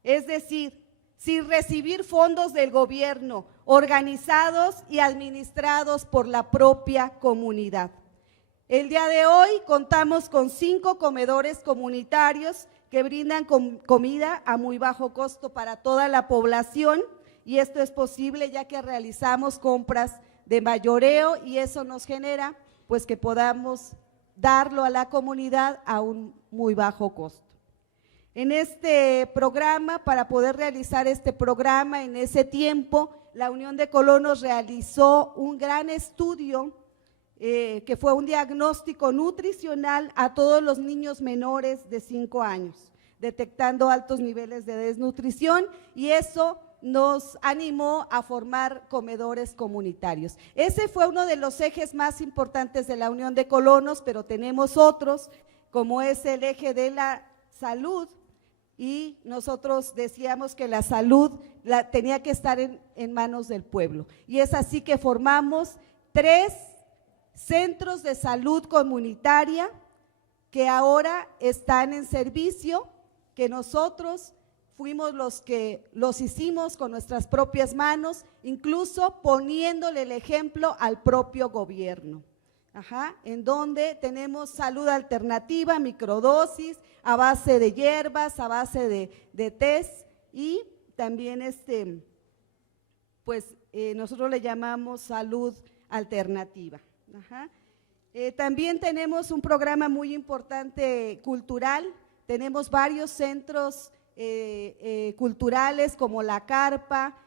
es decir, sin recibir fondos del gobierno, organizados y administrados por la propia comunidad. El día de hoy contamos con 5 comedores comunitarios que brindan comida a muy bajo costo para toda la población, y esto es posible ya que realizamos compras de mayoreo y eso nos genera pues que podamos darlo a la comunidad a un muy bajo costo. En este programa, para poder realizar este programa en ese tiempo, la Unión de Colonos realizó un gran estudio que fue un diagnóstico nutricional a todos los niños menores de 5 años, detectando altos niveles de desnutrición, y eso nos animó a formar comedores comunitarios. Ese fue uno de los ejes más importantes de la Unión de Colonos, pero tenemos otros, como es el eje de la salud, y nosotros decíamos que la salud tenía que estar en manos del pueblo. Y es así que formamos 3 centros de salud comunitaria que ahora están en servicio, que nosotros fuimos los que los hicimos con nuestras propias manos, incluso poniéndole el ejemplo al propio gobierno. En donde tenemos salud alternativa, microdosis, a base de hierbas, a base de tés, y también nosotros le llamamos salud alternativa. También tenemos un programa muy importante cultural, tenemos varios centros culturales como la Carpa,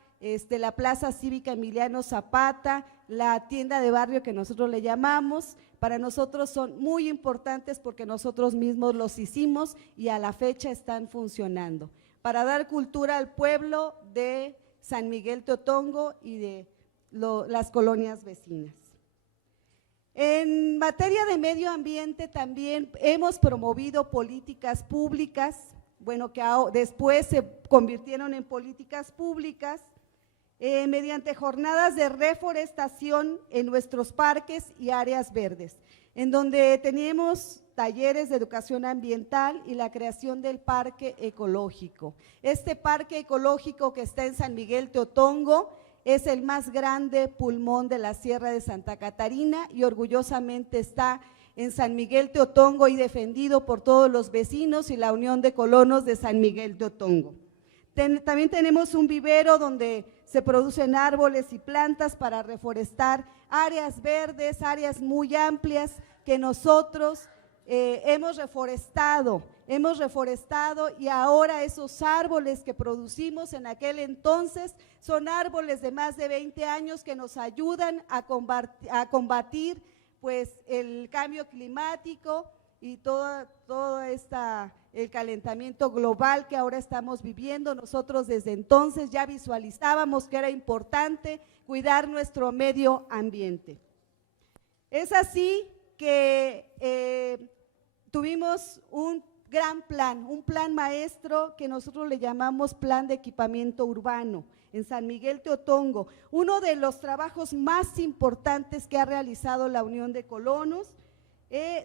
la Plaza Cívica Emiliano Zapata, la tienda de barrio que nosotros le llamamos. Para nosotros son muy importantes porque nosotros mismos los hicimos y a la fecha están funcionando, para dar cultura al pueblo de San Miguel Teotongo y de las colonias vecinas. En materia de medio ambiente también hemos promovido políticas públicas, que después se convirtieron en políticas públicas, mediante jornadas de reforestación en nuestros parques y áreas verdes, en donde teníamos talleres de educación ambiental y la creación del parque ecológico. Este parque ecológico que está en San Miguel Teotongo es el más grande pulmón de la Sierra de Santa Catarina y orgullosamente está en San Miguel Teotongo y defendido por todos los vecinos y la Unión de Colonos de San Miguel Teotongo. También tenemos un vivero donde se producen árboles y plantas para reforestar áreas verdes, áreas muy amplias que nosotros hemos reforestado y ahora esos árboles que producimos en aquel entonces son árboles de más de 20 años que nos ayudan a combatir el cambio climático y todo el calentamiento global que ahora estamos viviendo. Nosotros desde entonces ya visualizábamos que era importante cuidar nuestro medio ambiente. Es así que tuvimos un gran plan, un plan maestro que nosotros le llamamos Plan de Equipamiento Urbano en San Miguel Teotongo, uno de los trabajos más importantes que ha realizado la Unión de Colonos,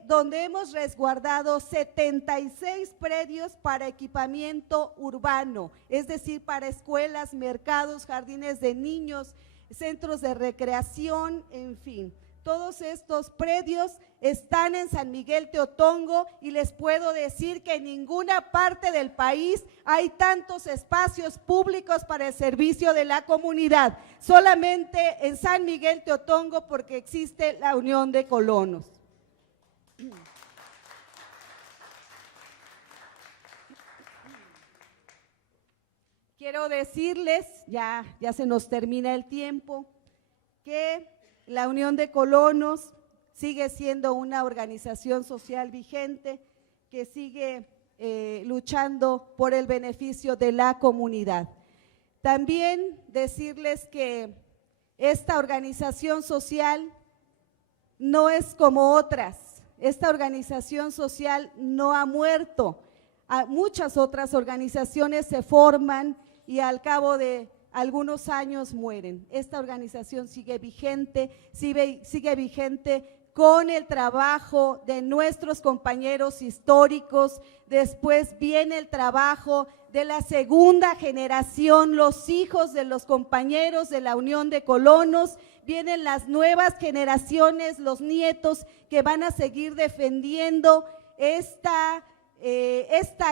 donde hemos resguardado 76 predios para equipamiento urbano, es decir, para escuelas, mercados, jardines de niños, centros de recreación, en fin. Todos estos predios están en San Miguel Teotongo y les puedo decir que en ninguna parte del país hay tantos espacios públicos para el servicio de la comunidad, solamente en San Miguel Teotongo porque existe la Unión de Colonos. Quiero decirles, ya se nos termina el tiempo, que la Unión de Colonos sigue siendo una organización social vigente que sigue luchando por el beneficio de la comunidad. También decirles que esta organización social no es como otras, esta organización social no ha muerto. Muchas otras organizaciones se forman y al cabo de algunos años mueren. Esta organización sigue vigente con el trabajo de nuestros compañeros históricos. Después viene el trabajo de la segunda generación, los hijos de los compañeros de la Unión de Colonos. Vienen las nuevas generaciones, los nietos que van a seguir defendiendo esta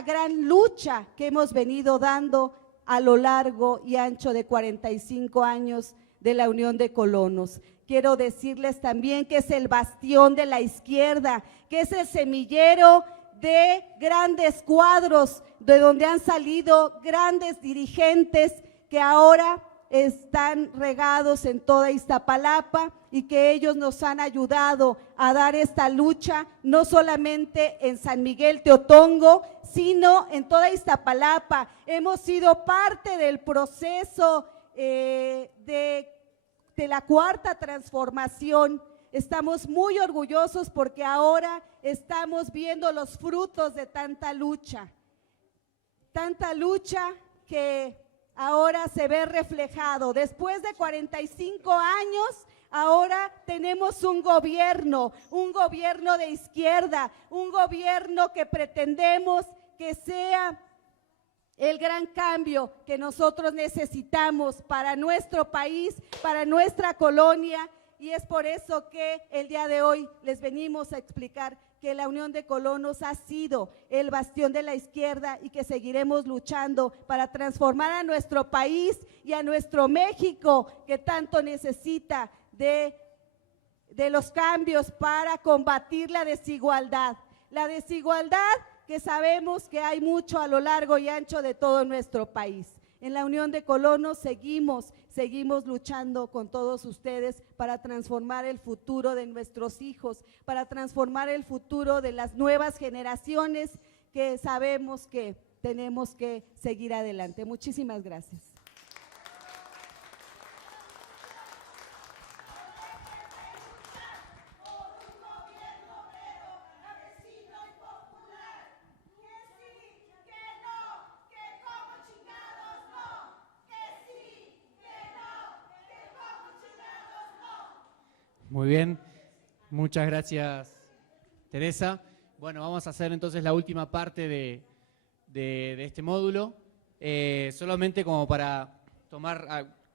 gran lucha que hemos venido dando a lo largo y ancho de 45 años de la Unión de Colonos. Quiero decirles también que es el bastión de la izquierda, que es el semillero de grandes cuadros, de donde han salido grandes dirigentes que ahora están regados en toda Iztapalapa y que ellos nos han ayudado a dar esta lucha, no solamente en San Miguel Teotongo, sino en toda Iztapalapa. Hemos sido parte del proceso de la Cuarta Transformación. Estamos muy orgullosos porque ahora estamos viendo los frutos de tanta lucha que ahora se ve reflejado. Después de 45 años, Ahora tenemos un gobierno de izquierda, un gobierno que pretendemos que sea el gran cambio que nosotros necesitamos para nuestro país, para nuestra colonia, y es por eso que el día de hoy les venimos a explicar que la Unión de Colonos ha sido el bastión de la izquierda y que seguiremos luchando para transformar a nuestro país y a nuestro México, que tanto necesita de los cambios para combatir la desigualdad. La desigualdad que sabemos que hay mucho a lo largo y ancho de todo nuestro país. En la Unión de Colonos seguimos luchando con todos ustedes para transformar el futuro de nuestros hijos, para transformar el futuro de las nuevas generaciones que sabemos que tenemos que seguir adelante. Muchísimas gracias. Muy bien, muchas gracias, Teresa. Bueno, vamos a hacer entonces la última parte de este módulo, solamente como para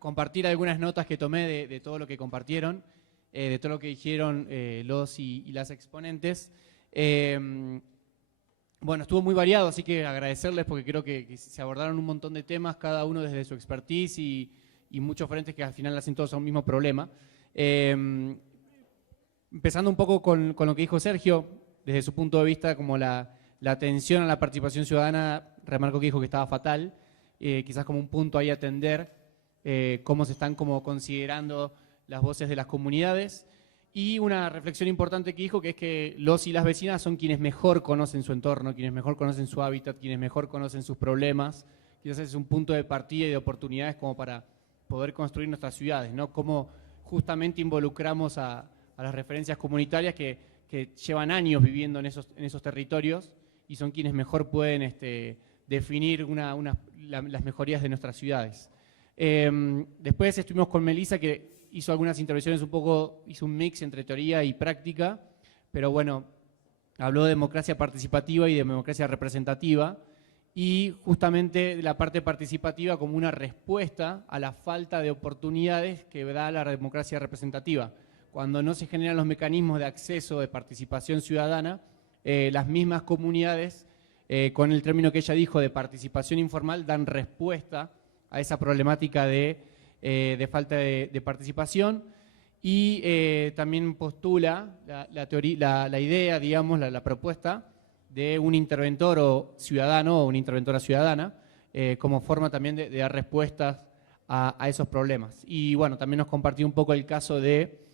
compartir algunas notas que tomé de todo lo que compartieron, de todo lo que dijeron los y las exponentes. Bueno, estuvo muy variado, así que agradecerles porque creo que se abordaron un montón de temas, cada uno desde su expertise y muchos frentes que al final hacen todos a un mismo problema. Empezando un poco con lo que dijo Sergio, desde su punto de vista, como la atención a la participación ciudadana, remarco que dijo que estaba fatal, quizás como un punto ahí a atender, cómo se están como considerando las voces de las comunidades, y una reflexión importante que dijo, que es que los y las vecinas son quienes mejor conocen su entorno, quienes mejor conocen su hábitat, quienes mejor conocen sus problemas. Quizás es un punto de partida y de oportunidades como para poder construir nuestras ciudades, ¿no? Cómo justamente involucramos a las referencias comunitarias que llevan años viviendo en esos territorios y son quienes mejor pueden definir las mejorías de nuestras ciudades. Después estuvimos con Melissa, que hizo algunas intervenciones hizo un mix entre teoría y práctica, pero bueno, habló de democracia participativa y de democracia representativa, y justamente la parte participativa como una respuesta a la falta de oportunidades que da la democracia representativa. Cuando no se generan los mecanismos de acceso, de participación ciudadana, las mismas comunidades, con el término que ella dijo de participación informal, dan respuesta a esa problemática de falta de participación, y también postula la idea, digamos, la propuesta de un interventor o ciudadano o una interventora ciudadana como forma también de dar respuestas a esos problemas. Y bueno, también nos compartió un poco el caso de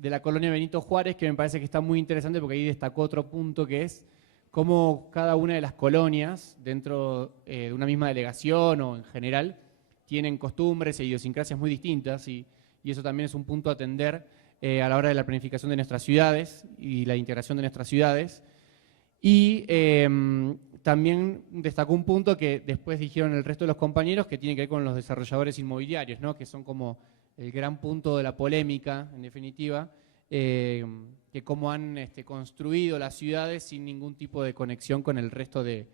la colonia Benito Juárez, que me parece que está muy interesante porque ahí destacó otro punto, que es cómo cada una de las colonias dentro de una misma delegación o en general tienen costumbres e idiosincrasias muy distintas, y eso también es un punto a atender a la hora de la planificación de nuestras ciudades y la integración de nuestras ciudades. Y también destacó un punto que después dijeron el resto de los compañeros, que tiene que ver con los desarrolladores inmobiliarios, ¿no? Que son como el gran punto de la polémica, en definitiva, que cómo han construido las ciudades sin ningún tipo de conexión con el resto de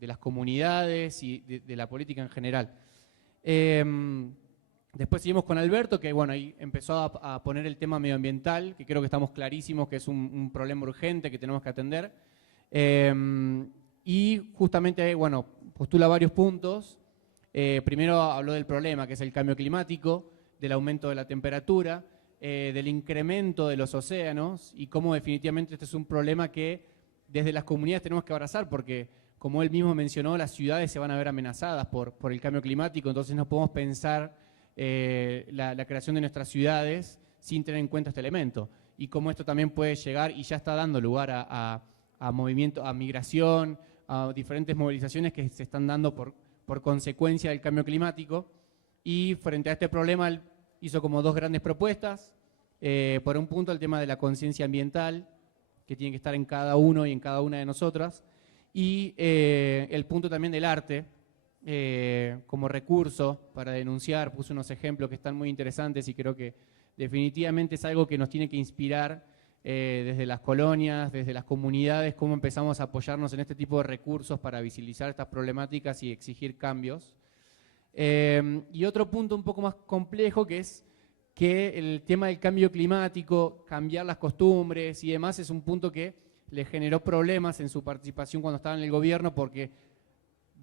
las comunidades y de la política en general. Después seguimos con Alberto, que bueno, ahí empezó a poner el tema medioambiental, que creo que estamos clarísimos que es un problema urgente que tenemos que atender. Y justamente, bueno, postula varios puntos. Primero habló del problema, que es el cambio climático, del aumento de la temperatura, del incremento de los océanos, y cómo definitivamente este es un problema que desde las comunidades tenemos que abrazar, porque como él mismo mencionó, las ciudades se van a ver amenazadas por el cambio climático, entonces no podemos pensar la creación de nuestras ciudades sin tener en cuenta este elemento, y cómo esto también puede llegar y ya está dando lugar a movimiento, a migración, a diferentes movilizaciones que se están dando por consecuencia del cambio climático. Y frente a este problema él hizo como dos grandes propuestas. Por un punto el tema de la conciencia ambiental, que tiene que estar en cada uno y en cada una de nosotras, y el punto también del arte, como recurso para denunciar, puse unos ejemplos que están muy interesantes y creo que definitivamente es algo que nos tiene que inspirar desde las colonias, desde las comunidades, cómo empezamos a apoyarnos en este tipo de recursos para visibilizar estas problemáticas y exigir cambios. Y otro punto un poco más complejo que es que el tema del cambio climático, cambiar las costumbres y demás es un punto que le generó problemas en su participación cuando estaba en el gobierno porque,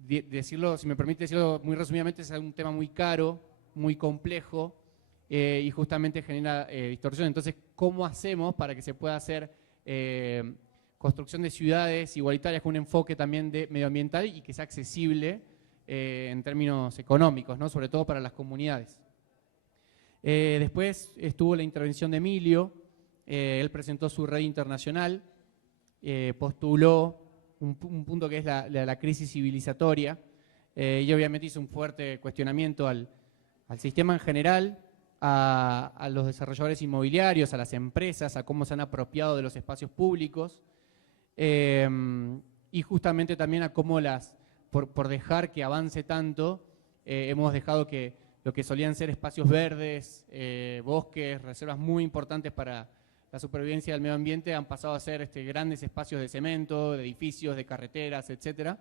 decirlo, si me permite decirlo muy resumidamente, es un tema muy caro, muy complejo y justamente genera distorsión. Entonces, ¿cómo hacemos para que se pueda hacer construcción de ciudades igualitarias con un enfoque también de medioambiental y que sea accesible en términos económicos, ¿no? Sobre todo para las comunidades? Después estuvo la intervención de Emilio, él presentó su red internacional, postuló un punto que es la crisis civilizatoria y obviamente hizo un fuerte cuestionamiento al sistema en general, a los desarrolladores inmobiliarios, a las empresas, a cómo se han apropiado de los espacios públicos y justamente también a cómo por dejar que avance tanto, hemos dejado que lo que solían ser espacios verdes, bosques, reservas muy importantes para la supervivencia del medio ambiente han pasado a ser grandes espacios de cemento, de edificios, de carreteras, etc.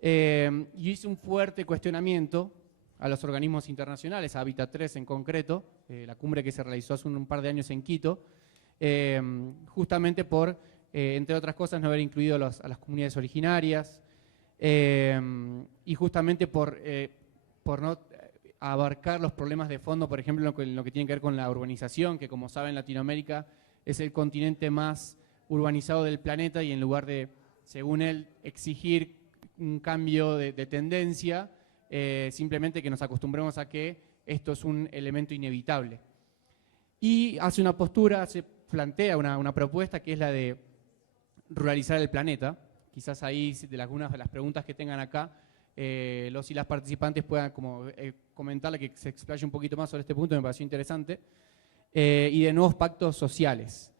Y hice un fuerte cuestionamiento a los organismos internacionales, a Hábitat 3 en concreto, la cumbre que se realizó hace un par de años en Quito, justamente por, entre otras cosas, no haber incluido a las comunidades originarias y justamente por no abarcar los problemas de fondo, por ejemplo, en lo que tiene que ver con la urbanización, que como saben Latinoamérica es el continente más urbanizado del planeta y en lugar de, según él, exigir un cambio de tendencia, simplemente que nos acostumbremos a que esto es un elemento inevitable. Y hace una postura, se plantea una propuesta que es la de ruralizar el planeta. Quizás ahí, de algunas de las preguntas que tengan acá, los y las participantes puedan comentarle que se explaye un poquito más sobre este punto, me pareció interesante, y de nuevos pactos sociales.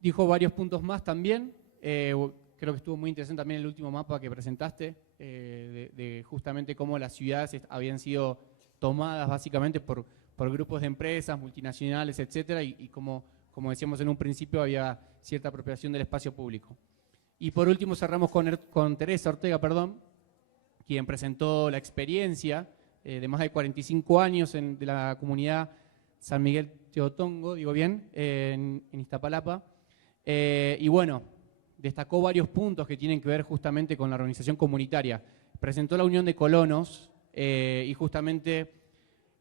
Dijo varios puntos más también, creo que estuvo muy interesante también el último mapa que presentaste, de justamente cómo las ciudades habían sido tomadas básicamente por grupos de empresas, multinacionales, etcétera, y como decíamos en un principio, había cierta apropiación del espacio público. Y por último cerramos con Teresa Ortega, quien presentó la experiencia de más de 45 años de la comunidad San Miguel Teotongo, digo bien, en Iztapalapa. Y bueno, destacó varios puntos que tienen que ver justamente con la organización comunitaria. Presentó la Unión de Colonos y justamente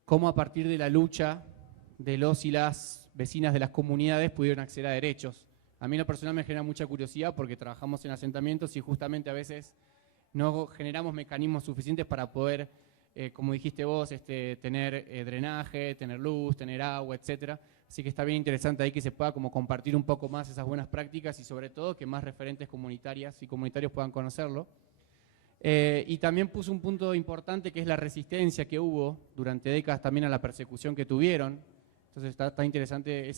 cómo a partir de la lucha de los y las vecinas de las comunidades pudieron acceder a derechos. A mí en lo personal me genera mucha curiosidad porque trabajamos en asentamientos y justamente a veces no generamos mecanismos suficientes para poder, como dijiste vos, tener drenaje, tener luz, tener agua, etcétera. Así que está bien interesante ahí que se pueda como compartir un poco más esas buenas prácticas y sobre todo que más referentes comunitarias y comunitarios puedan conocerlo. Y también puso un punto importante que es la resistencia que hubo durante décadas también a la persecución que tuvieron. Entonces está interesante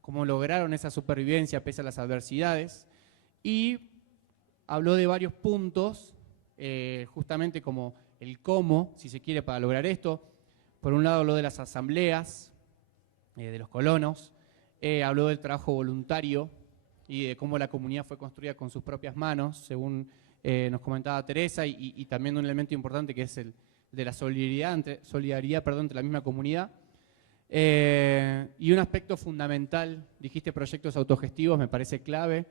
cómo lograron esa supervivencia pese a las adversidades. Y habló de varios puntos, justamente como el cómo, si se quiere, para lograr esto. Por un lado habló de las asambleas, de los colonos, habló del trabajo voluntario y de cómo la comunidad fue construida con sus propias manos, según nos comentaba Teresa, y también un elemento importante que es el de la solidaridad entre la misma comunidad. Y un aspecto fundamental, dijiste proyectos autogestivos, me parece clave,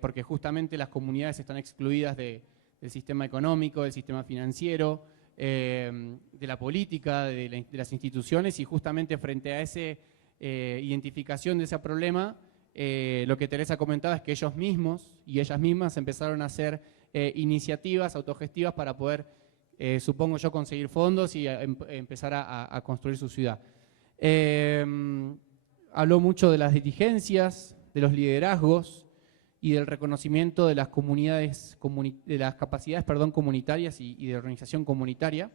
porque justamente las comunidades están excluidas del sistema económico, del sistema financiero, de la política, de las instituciones, y justamente frente a esa identificación de ese problema, lo que Teresa comentaba es que ellos mismos y ellas mismas empezaron a hacer iniciativas autogestivas para poder, supongo yo, conseguir fondos y empezar a construir su ciudad. Habló mucho de las dirigencias, de los liderazgos y del reconocimiento de las comunidades, de las capacidades, comunitarias y de organización comunitaria.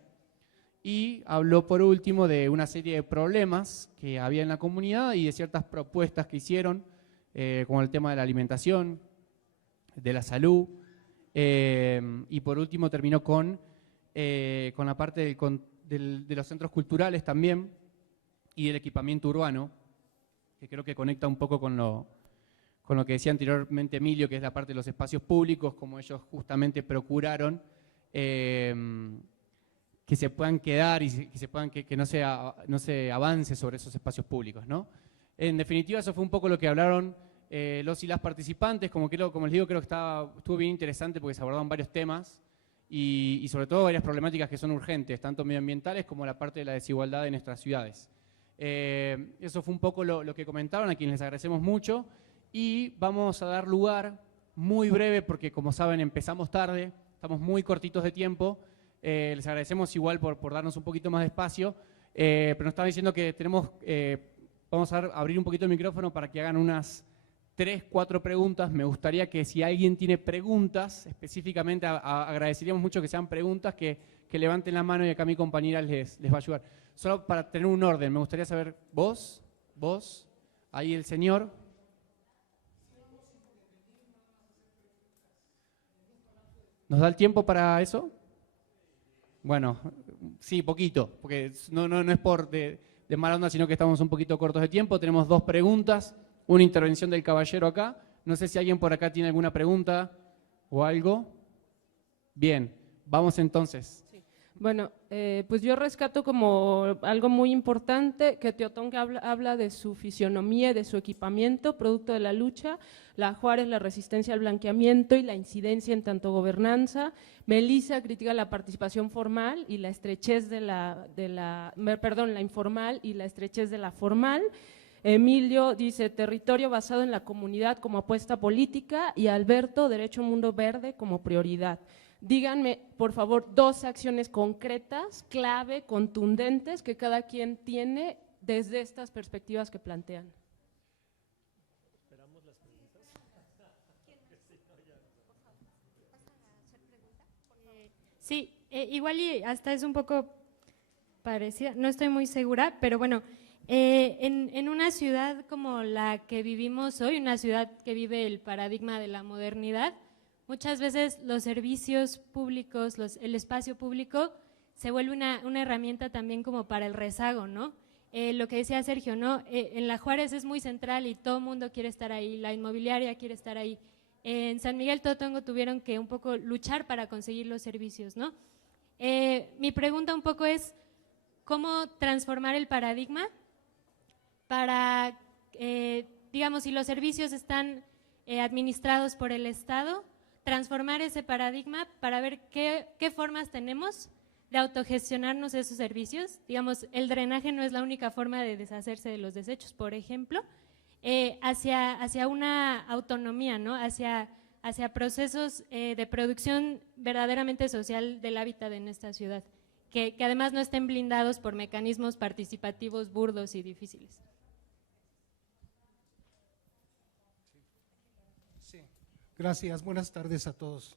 Y habló por último de una serie de problemas que había en la comunidad y de ciertas propuestas que hicieron, como el tema de la alimentación, de la salud, Y por último terminó con la parte de los centros culturales también y del equipamiento urbano, que creo que conecta un poco con lo que decía anteriormente Emilio, que es la parte de los espacios públicos, como ellos justamente procuraron que se puedan quedar y que no se avance sobre esos espacios públicos, ¿no? En definitiva, eso fue un poco lo que hablaron los y las participantes. Como les digo, creo que estuvo bien interesante porque se abordaron varios temas y sobre todo varias problemáticas que son urgentes, tanto medioambientales como la parte de la desigualdad de nuestras ciudades. Eso fue un poco lo que comentaron, a quienes les agradecemos mucho, y vamos a dar lugar muy breve, porque como saben empezamos tarde, estamos muy cortitos de tiempo. Les agradecemos igual por darnos un poquito más de espacio, pero nos estaba diciendo que vamos a abrir un poquito el micrófono para que hagan unas 3, 4 preguntas. Me gustaría que si alguien tiene preguntas, específicamente agradeceríamos mucho que sean preguntas, que levanten la mano y acá mi compañera les va a ayudar. Solo para tener un orden, me gustaría saber, vos, ahí el señor. ¿Nos da el tiempo para eso? Bueno, sí, poquito, porque no es por de mala onda, sino que estamos un poquito cortos de tiempo. Tenemos 2 preguntas, una intervención del caballero acá. No sé si alguien por acá tiene alguna pregunta o algo. Bien, vamos entonces. Bueno, pues yo rescato como algo muy importante que Teotonga habla de su fisionomía, de su equipamiento, producto de la lucha. La Juárez, la resistencia al blanqueamiento y la incidencia en tanto gobernanza. Melissa critica la participación formal y la estrechez la informal y la estrechez de la formal. Emilio dice territorio basado en la comunidad como apuesta política, y Alberto, derecho a un mundo verde como prioridad. Díganme, por favor, 2 acciones concretas, clave, contundentes, que cada quien tiene desde estas perspectivas que plantean. ¿Esperamos las preguntas? Sí, igual y hasta es un poco parecida, no estoy muy segura, pero bueno, en una ciudad como la que vivimos hoy, una ciudad que vive el paradigma de la modernidad, muchas veces los servicios públicos, el espacio público se vuelve una herramienta también como para el rezago, ¿no? Lo que decía Sergio, ¿no? En la Juárez es muy central y todo el mundo quiere estar ahí, la inmobiliaria quiere estar ahí. En San Miguel Teotongo tuvieron que un poco luchar para conseguir los servicios, ¿no? Mi pregunta un poco es, ¿cómo transformar el paradigma para, digamos, si los servicios están administrados por el Estado, transformar ese paradigma para ver qué formas tenemos de autogestionarnos esos servicios? Digamos, el drenaje no es la única forma de deshacerse de los desechos, por ejemplo, hacia una autonomía, ¿no? Hacia procesos de producción verdaderamente social del hábitat en esta ciudad, que además no estén blindados por mecanismos participativos burdos y difíciles. Gracias, buenas tardes a todos.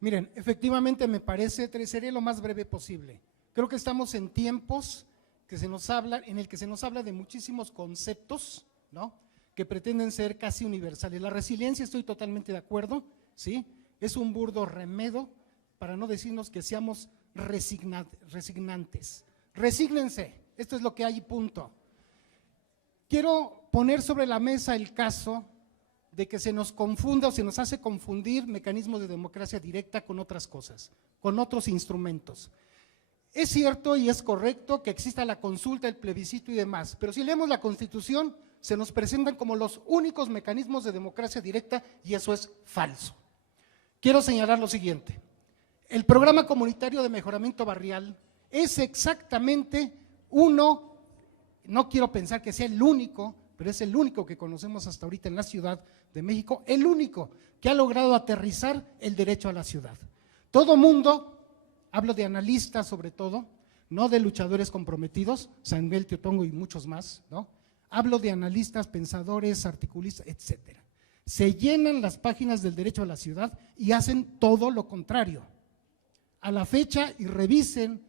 Miren, efectivamente me parece, seré lo más breve posible. Creo que estamos en tiempos en el que se nos habla de muchísimos conceptos, ¿no?, que pretenden ser casi universales. La resiliencia, estoy totalmente de acuerdo, ¿sí? Es un burdo remedo para no decirnos que seamos resignantes. Resígnense, esto es lo que hay, punto. Quiero poner sobre la mesa el caso de que se nos confunda o se nos hace confundir mecanismos de democracia directa con otras cosas, con otros instrumentos. Es cierto y es correcto que exista la consulta, el plebiscito y demás, pero si leemos la Constitución se nos presentan como los únicos mecanismos de democracia directa y eso es falso. Quiero señalar lo siguiente: el programa comunitario de mejoramiento barrial es exactamente uno, no quiero pensar que sea el único, pero es el único que conocemos hasta ahorita en la Ciudad de México, el único que ha logrado aterrizar el derecho a la ciudad. Todo mundo, hablo de analistas sobre todo, no de luchadores comprometidos, San Miguel Teotongo y muchos más, ¿no? Hablo de analistas, pensadores, articulistas, etcétera. Se llenan las páginas del derecho a la ciudad y hacen todo lo contrario. A la fecha, y revisen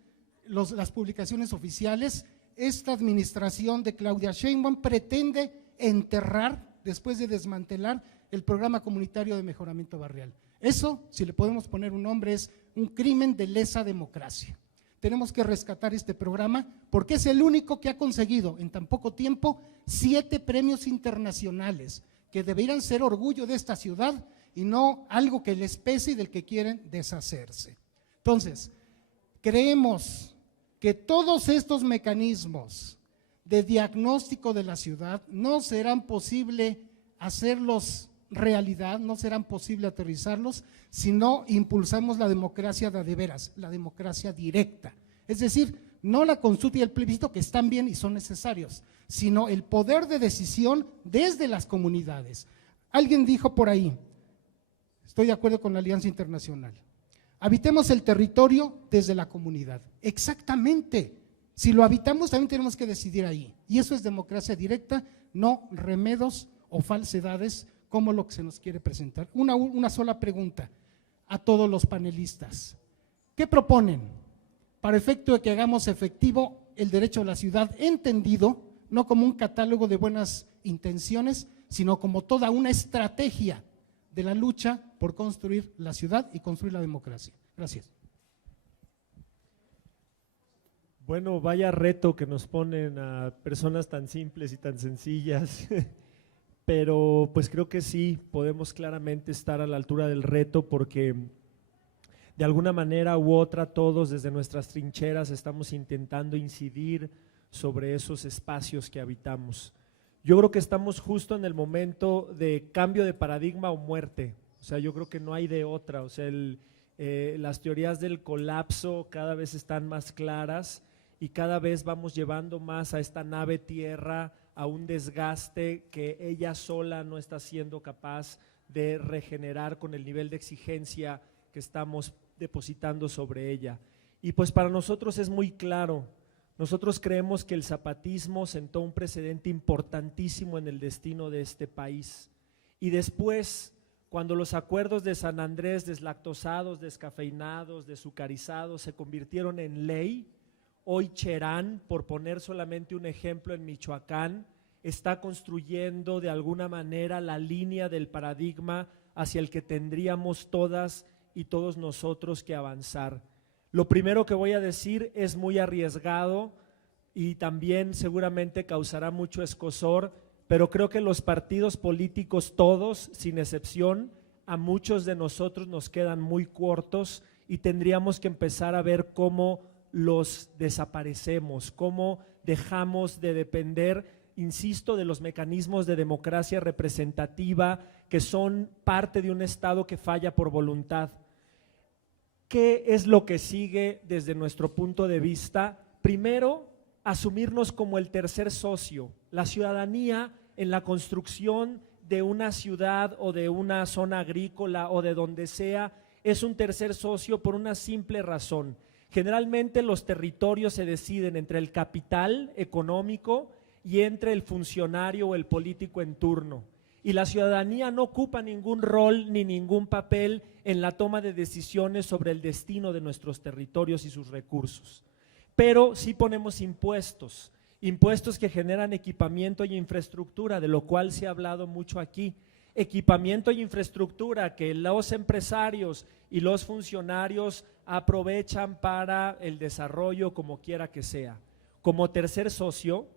las publicaciones oficiales, esta administración de Claudia Sheinbaum pretende enterrar, después de desmantelar, el programa comunitario de mejoramiento barrial. Eso, si le podemos poner un nombre, es un crimen de lesa democracia. Tenemos que rescatar este programa porque es el único que ha conseguido en tan poco tiempo 7 premios internacionales que deberían ser orgullo de esta ciudad y no algo que les pese y del que quieren deshacerse. Entonces, creemos que todos estos mecanismos de diagnóstico de la ciudad no serán posible hacerlos realidad, no serán posible aterrizarlos si no impulsamos la democracia de veras, la democracia directa. Es decir, no la consulta y el plebiscito, que están bien y son necesarios, sino el poder de decisión desde las comunidades. Alguien dijo por ahí, estoy de acuerdo con la Alianza Internacional, habitemos el territorio desde la comunidad. Exactamente, si lo habitamos también tenemos que decidir ahí, y eso es democracia directa, no remedos o falsedades como lo que se nos quiere presentar. Una sola pregunta a todos los panelistas. ¿Qué proponen para efecto de que hagamos efectivo el derecho a la ciudad entendido, no como un catálogo de buenas intenciones, sino como toda una estrategia de la lucha por construir la ciudad y construir la democracia? Gracias. Bueno, vaya reto que nos ponen a personas tan simples y tan sencillas. Pero pues creo que sí, podemos claramente estar a la altura del reto porque de alguna manera u otra todos desde nuestras trincheras estamos intentando incidir sobre esos espacios que habitamos. Yo creo que estamos justo en el momento de cambio de paradigma o muerte, o sea, yo creo que no hay de otra, o sea, las teorías del colapso cada vez están más claras y cada vez vamos llevando más a esta nave tierra a un desgaste que ella sola no está siendo capaz de regenerar con el nivel de exigencia que estamos depositando sobre ella. Y pues para nosotros es muy claro, nosotros creemos que el zapatismo sentó un precedente importantísimo en el destino de este país. Y después, cuando los acuerdos de San Andrés, deslactosados, descafeinados, desucarizados, se convirtieron en ley, hoy Cherán, por poner solamente un ejemplo en Michoacán, está construyendo de alguna manera la línea del paradigma hacia el que tendríamos todas y todos nosotros que avanzar. Lo primero que voy a decir es muy arriesgado y también seguramente causará mucho escozor, pero creo que los partidos políticos todos, sin excepción, a muchos de nosotros nos quedan muy cortos y tendríamos que empezar a ver cómo los desaparecemos, cómo dejamos de depender, insisto, de los mecanismos de democracia representativa que son parte de un Estado que falla por voluntad. ¿Qué es lo que sigue desde nuestro punto de vista? Primero, asumirnos como el tercer socio, la ciudadanía en la construcción de una ciudad o de una zona agrícola o de donde sea, es un tercer socio por una simple razón. Generalmente los territorios se deciden entre el capital económico y entre el funcionario o el político en turno. Y la ciudadanía no ocupa ningún rol ni ningún papel en la toma de decisiones sobre el destino de nuestros territorios y sus recursos. Pero sí ponemos impuestos, impuestos que generan equipamiento y infraestructura, de lo cual se ha hablado mucho aquí. Equipamiento y infraestructura que los empresarios y los funcionarios aprovechan para el desarrollo como quiera que sea. Como tercer socio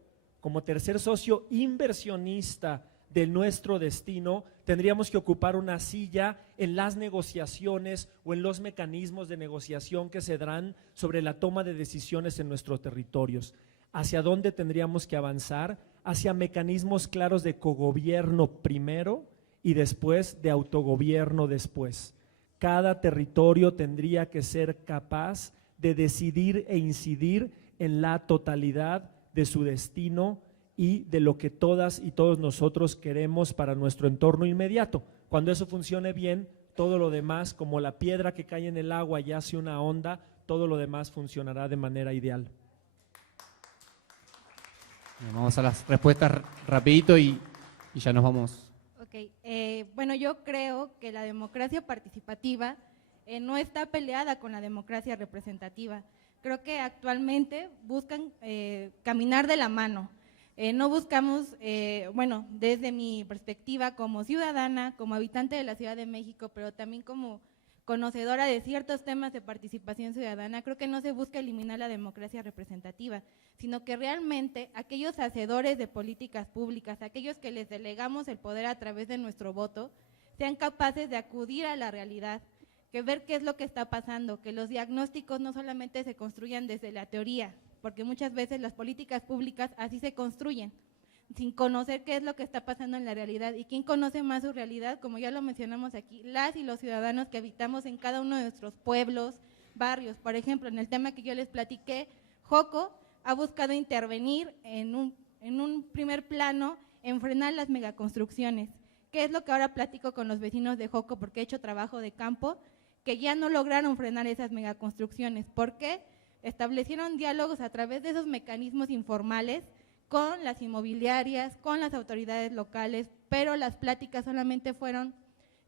inversionista de nuestro destino, tendríamos que ocupar una silla en las negociaciones o en los mecanismos de negociación que se darán sobre la toma de decisiones en nuestros territorios. ¿Hacia dónde tendríamos que avanzar? Hacia mecanismos claros de cogobierno primero y después de autogobierno después. Cada territorio tendría que ser capaz de decidir e incidir en la totalidad de su destino y de lo que todas y todos nosotros queremos para nuestro entorno inmediato. Cuando eso funcione bien, todo lo demás, como la piedra que cae en el agua y hace una onda, todo lo demás funcionará de manera ideal. Vamos a las respuestas rapidito y ya nos vamos. Ok, bueno, yo creo que la democracia participativa no está peleada con la democracia representativa. Creo que actualmente buscan caminar de la mano. No buscamos, bueno, desde mi perspectiva como ciudadana, como habitante de la Ciudad de México, pero también como conocedora de ciertos temas de participación ciudadana, creo que no se busca eliminar la democracia representativa, sino que realmente aquellos hacedores de políticas públicas, aquellos que les delegamos el poder a través de nuestro voto, sean capaces de acudir a la realidad, que ver qué es lo que está pasando, que los diagnósticos no solamente se construyan desde la teoría, porque muchas veces las políticas públicas así se construyen, sin conocer qué es lo que está pasando en la realidad. ¿Y quién conoce más su realidad? Como ya lo mencionamos aquí, las y los ciudadanos que habitamos en cada uno de nuestros pueblos, barrios. Por ejemplo, en el tema que yo les platiqué, Joco ha buscado intervenir en un primer plano en frenar las megaconstrucciones. ¿Qué es lo que ahora platico con los vecinos de Joco? Porque he hecho trabajo de campo, que ya no lograron frenar esas megaconstrucciones. ¿Por qué? Establecieron diálogos a través de esos mecanismos informales con las inmobiliarias, con las autoridades locales, pero las pláticas solamente fueron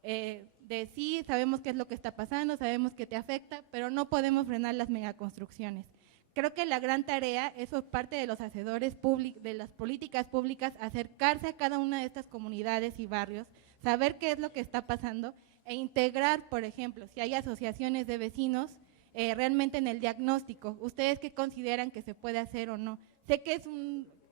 de sí, sabemos qué es lo que está pasando, sabemos que te afecta, pero no podemos frenar las megaconstrucciones. Creo que la gran tarea es por parte de los hacedores de las políticas públicas, acercarse a cada una de estas comunidades y barrios, saber qué es lo que está pasando e integrar, por ejemplo, si hay asociaciones de vecinos, realmente en el diagnóstico. ¿Ustedes qué consideran que se puede hacer o no? Sé que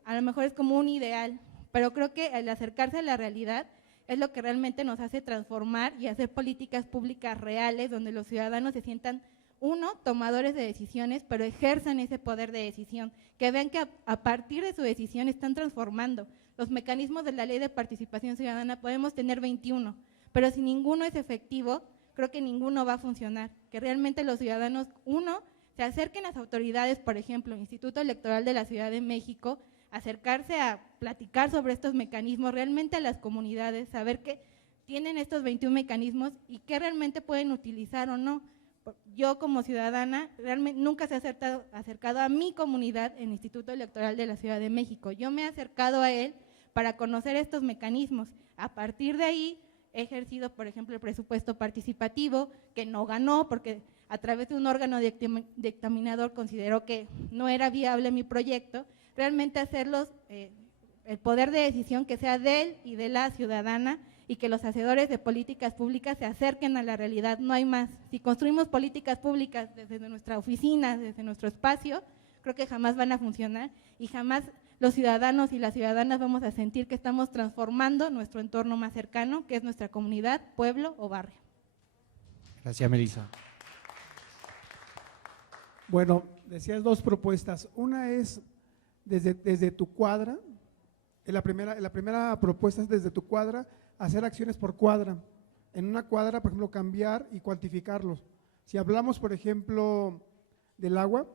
a lo mejor es como un ideal, pero creo que el acercarse a la realidad es lo que realmente nos hace transformar y hacer políticas públicas reales, donde los ciudadanos se sientan, uno, tomadores de decisiones, pero ejerzan ese poder de decisión, que vean que a partir de su decisión están transformando. Los mecanismos de la Ley de Participación Ciudadana podemos tener 21, pero si ninguno es efectivo, creo que ninguno va a funcionar. Que realmente los ciudadanos, uno, se acerquen a las autoridades, por ejemplo, Instituto Electoral de la Ciudad de México, acercarse a platicar sobre estos mecanismos, realmente a las comunidades, saber que tienen estos 21 mecanismos y que realmente pueden utilizar o no. Yo como ciudadana realmente nunca se ha acercado a mi comunidad en el Instituto Electoral de la Ciudad de México. Yo me he acercado a él para conocer estos mecanismos. A partir de ahí he ejercido, por ejemplo, el presupuesto participativo, que no ganó porque a través de un órgano dictaminador consideró que no era viable mi proyecto. Realmente hacerlos, el poder de decisión que sea de él y de la ciudadana, y que los hacedores de políticas públicas se acerquen a la realidad, no hay más. Si construimos políticas públicas desde nuestra oficina, desde nuestro espacio, creo que jamás van a funcionar y jamás los ciudadanos y las ciudadanas vamos a sentir que estamos transformando nuestro entorno más cercano, que es nuestra comunidad, pueblo o barrio. Gracias, Melissa. Bueno, decías dos propuestas. Una es desde tu cuadra, la primera propuesta es desde tu cuadra, hacer acciones por cuadra. En una cuadra, por ejemplo, cambiar y cuantificarlos. Si hablamos, por ejemplo, del agua,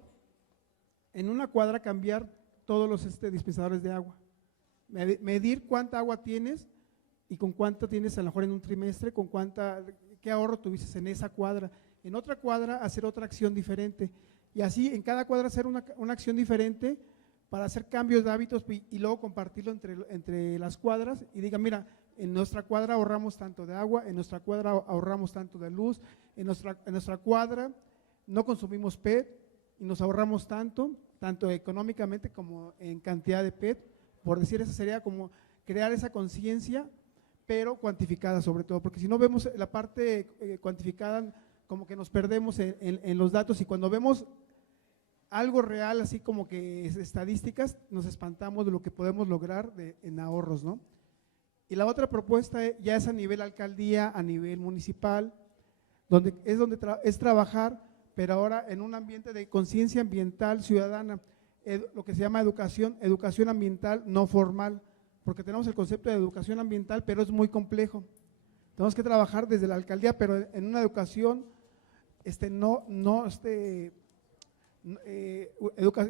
en una cuadra cambiar todos los dispensadores de agua. Medir cuánta agua tienes y con cuánto tienes a lo mejor en un trimestre, qué ahorro tuviste en esa cuadra. En otra cuadra hacer otra acción diferente. Y así en cada cuadra hacer una acción diferente para hacer cambios de hábitos y luego compartirlo entre las cuadras y digan, mira, en nuestra cuadra ahorramos tanto de agua, en nuestra cuadra ahorramos tanto de luz, en nuestra cuadra no consumimos PET y nos ahorramos tanto económicamente como en cantidad de PET. Por decir, eso sería como crear esa conciencia, pero cuantificada sobre todo, porque si no vemos la parte cuantificada, como que nos perdemos en los datos, y cuando vemos algo real, así como que estadísticas, nos espantamos de lo que podemos lograr en ahorros, ¿no? Y la otra propuesta ya es a nivel alcaldía, a nivel municipal, donde es trabajar, pero ahora en un ambiente de conciencia ambiental ciudadana, lo que se llama educación ambiental no formal, porque tenemos el concepto de educación ambiental, pero es muy complejo. Tenemos que trabajar desde la alcaldía, pero en una educación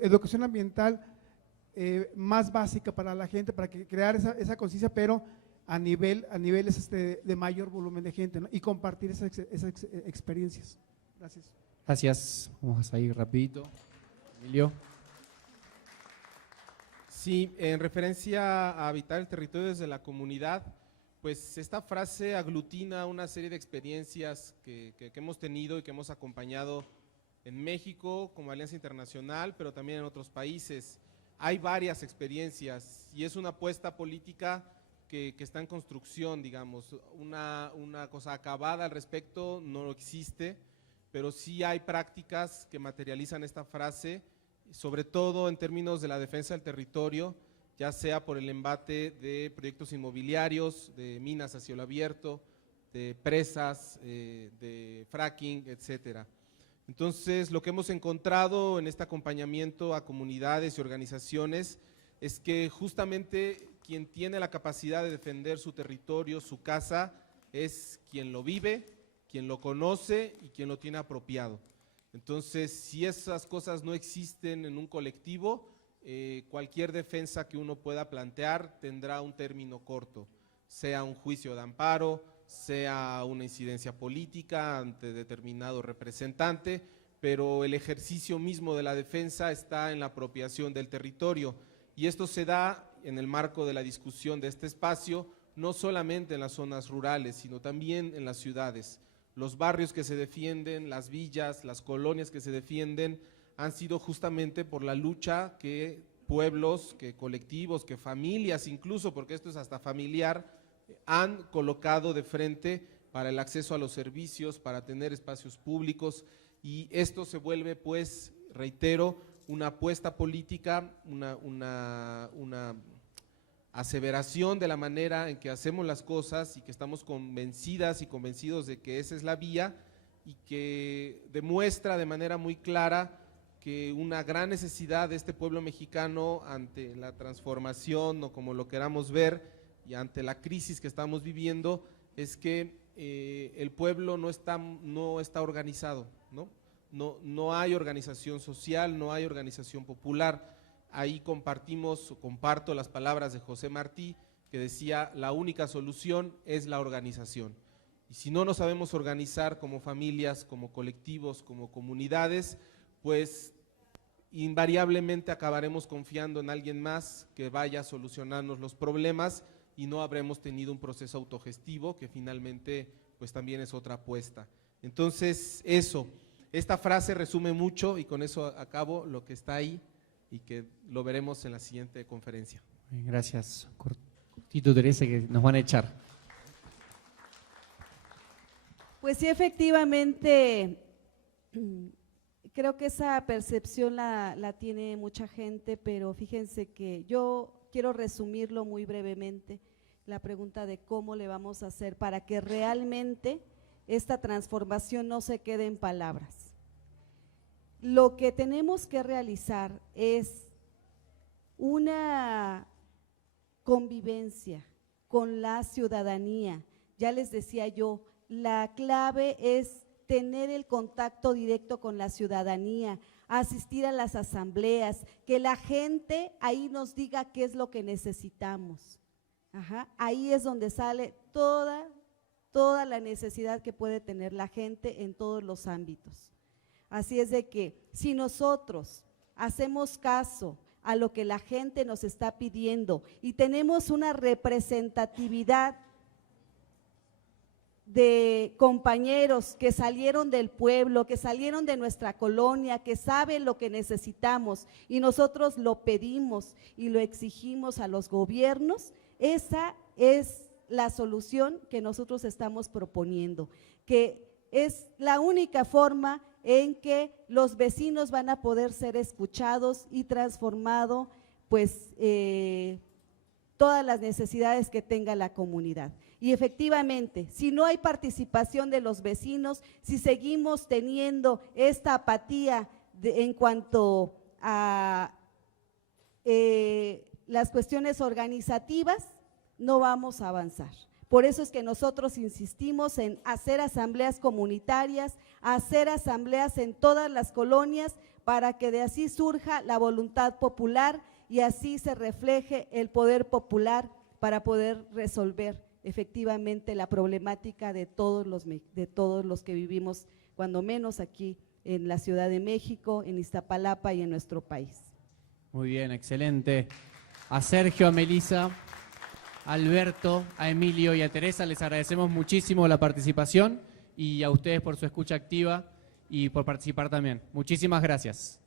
educación ambiental más básica para la gente, para crear esa conciencia, pero a niveles de mayor volumen de gente, ¿no? Y compartir esas experiencias. Gracias. Gracias. Vamos a ir rapidito. Emilio. Sí, en referencia a habitar el territorio desde la comunidad, pues esta frase aglutina una serie de experiencias que hemos tenido y que hemos acompañado en México como Alianza Internacional, pero también en otros países. hay varias experiencias y es una apuesta política que está en construcción, digamos. Una cosa acabada al respecto no existe, pero sí hay prácticas que materializan esta frase, sobre todo en términos de la defensa del territorio, ya sea por el embate de proyectos inmobiliarios, de minas a cielo abierto, de presas, de fracking, etcétera. Entonces, lo que hemos encontrado en este acompañamiento a comunidades y organizaciones es que justamente quien tiene la capacidad de defender su territorio, su casa, es quien lo vive, quien lo conoce y quien lo tiene apropiado. Entonces, si esas cosas no existen en un colectivo, cualquier defensa que uno pueda plantear tendrá un término corto, sea un juicio de amparo, sea una incidencia política ante determinado representante, pero el ejercicio mismo de la defensa está en la apropiación del territorio, y esto se da en el marco de la discusión de este espacio, no solamente en las zonas rurales, sino también en las ciudades. Los barrios que se defienden, las villas, las colonias que se defienden, han sido justamente por la lucha que pueblos, que colectivos, que familias incluso, porque esto es hasta familiar, han colocado de frente para el acceso a los servicios, para tener espacios públicos, y esto se vuelve, pues, reitero, una apuesta política, una aseveración de la manera en que hacemos las cosas y que estamos convencidas y convencidos de que esa es la vía, y que demuestra de manera muy clara que una gran necesidad de este pueblo mexicano ante la transformación, o como lo queramos ver, y ante la crisis que estamos viviendo, es que el pueblo no está organizado, no hay organización social, no hay organización popular. Ahí comparto las palabras de José Martí, que decía: la única solución es la organización. Y si no nos sabemos organizar como familias, como colectivos, como comunidades, pues invariablemente acabaremos confiando en alguien más que vaya a solucionarnos los problemas, y no habremos tenido un proceso autogestivo, que finalmente pues también es otra apuesta. Entonces, esta frase resume mucho, y con eso acabo lo que está ahí, y que lo veremos en la siguiente conferencia. Gracias. Cortito, Teresa, que nos van a echar. Pues sí, efectivamente, creo que esa percepción la tiene mucha gente, pero fíjense que yo quiero resumirlo muy brevemente, la pregunta de cómo le vamos a hacer para que realmente esta transformación no se quede en palabras. Lo que tenemos que realizar es una convivencia con la ciudadanía. Ya les decía yo, la clave es tener el contacto directo con la ciudadanía, asistir a las asambleas, que la gente ahí nos diga qué es lo que necesitamos. Ahí es donde sale toda la necesidad que puede tener la gente en todos los ámbitos. Así es de que si nosotros hacemos caso a lo que la gente nos está pidiendo y tenemos una representatividad de compañeros que salieron del pueblo, que salieron de nuestra colonia, que saben lo que necesitamos, y nosotros lo pedimos y lo exigimos a los gobiernos, esa es la solución que nosotros estamos proponiendo, que es la única forma en que los vecinos van a poder ser escuchados y transformado, pues, todas las necesidades que tenga la comunidad. Y efectivamente, si no hay participación de los vecinos, si seguimos teniendo esta apatía en cuanto a las cuestiones organizativas, no vamos a avanzar. Por eso es que nosotros insistimos en hacer asambleas comunitarias, hacer asambleas en todas las colonias, para que de así surja la voluntad popular y así se refleje el poder popular para poder resolver efectivamente la problemática de todos los que vivimos, cuando menos aquí en la Ciudad de México, en Iztapalapa y en nuestro país. Muy bien, excelente. A Sergio, a Melissa, a Alberto, a Emilio y a Teresa les agradecemos muchísimo la participación, y a ustedes por su escucha activa y por participar también. Muchísimas gracias.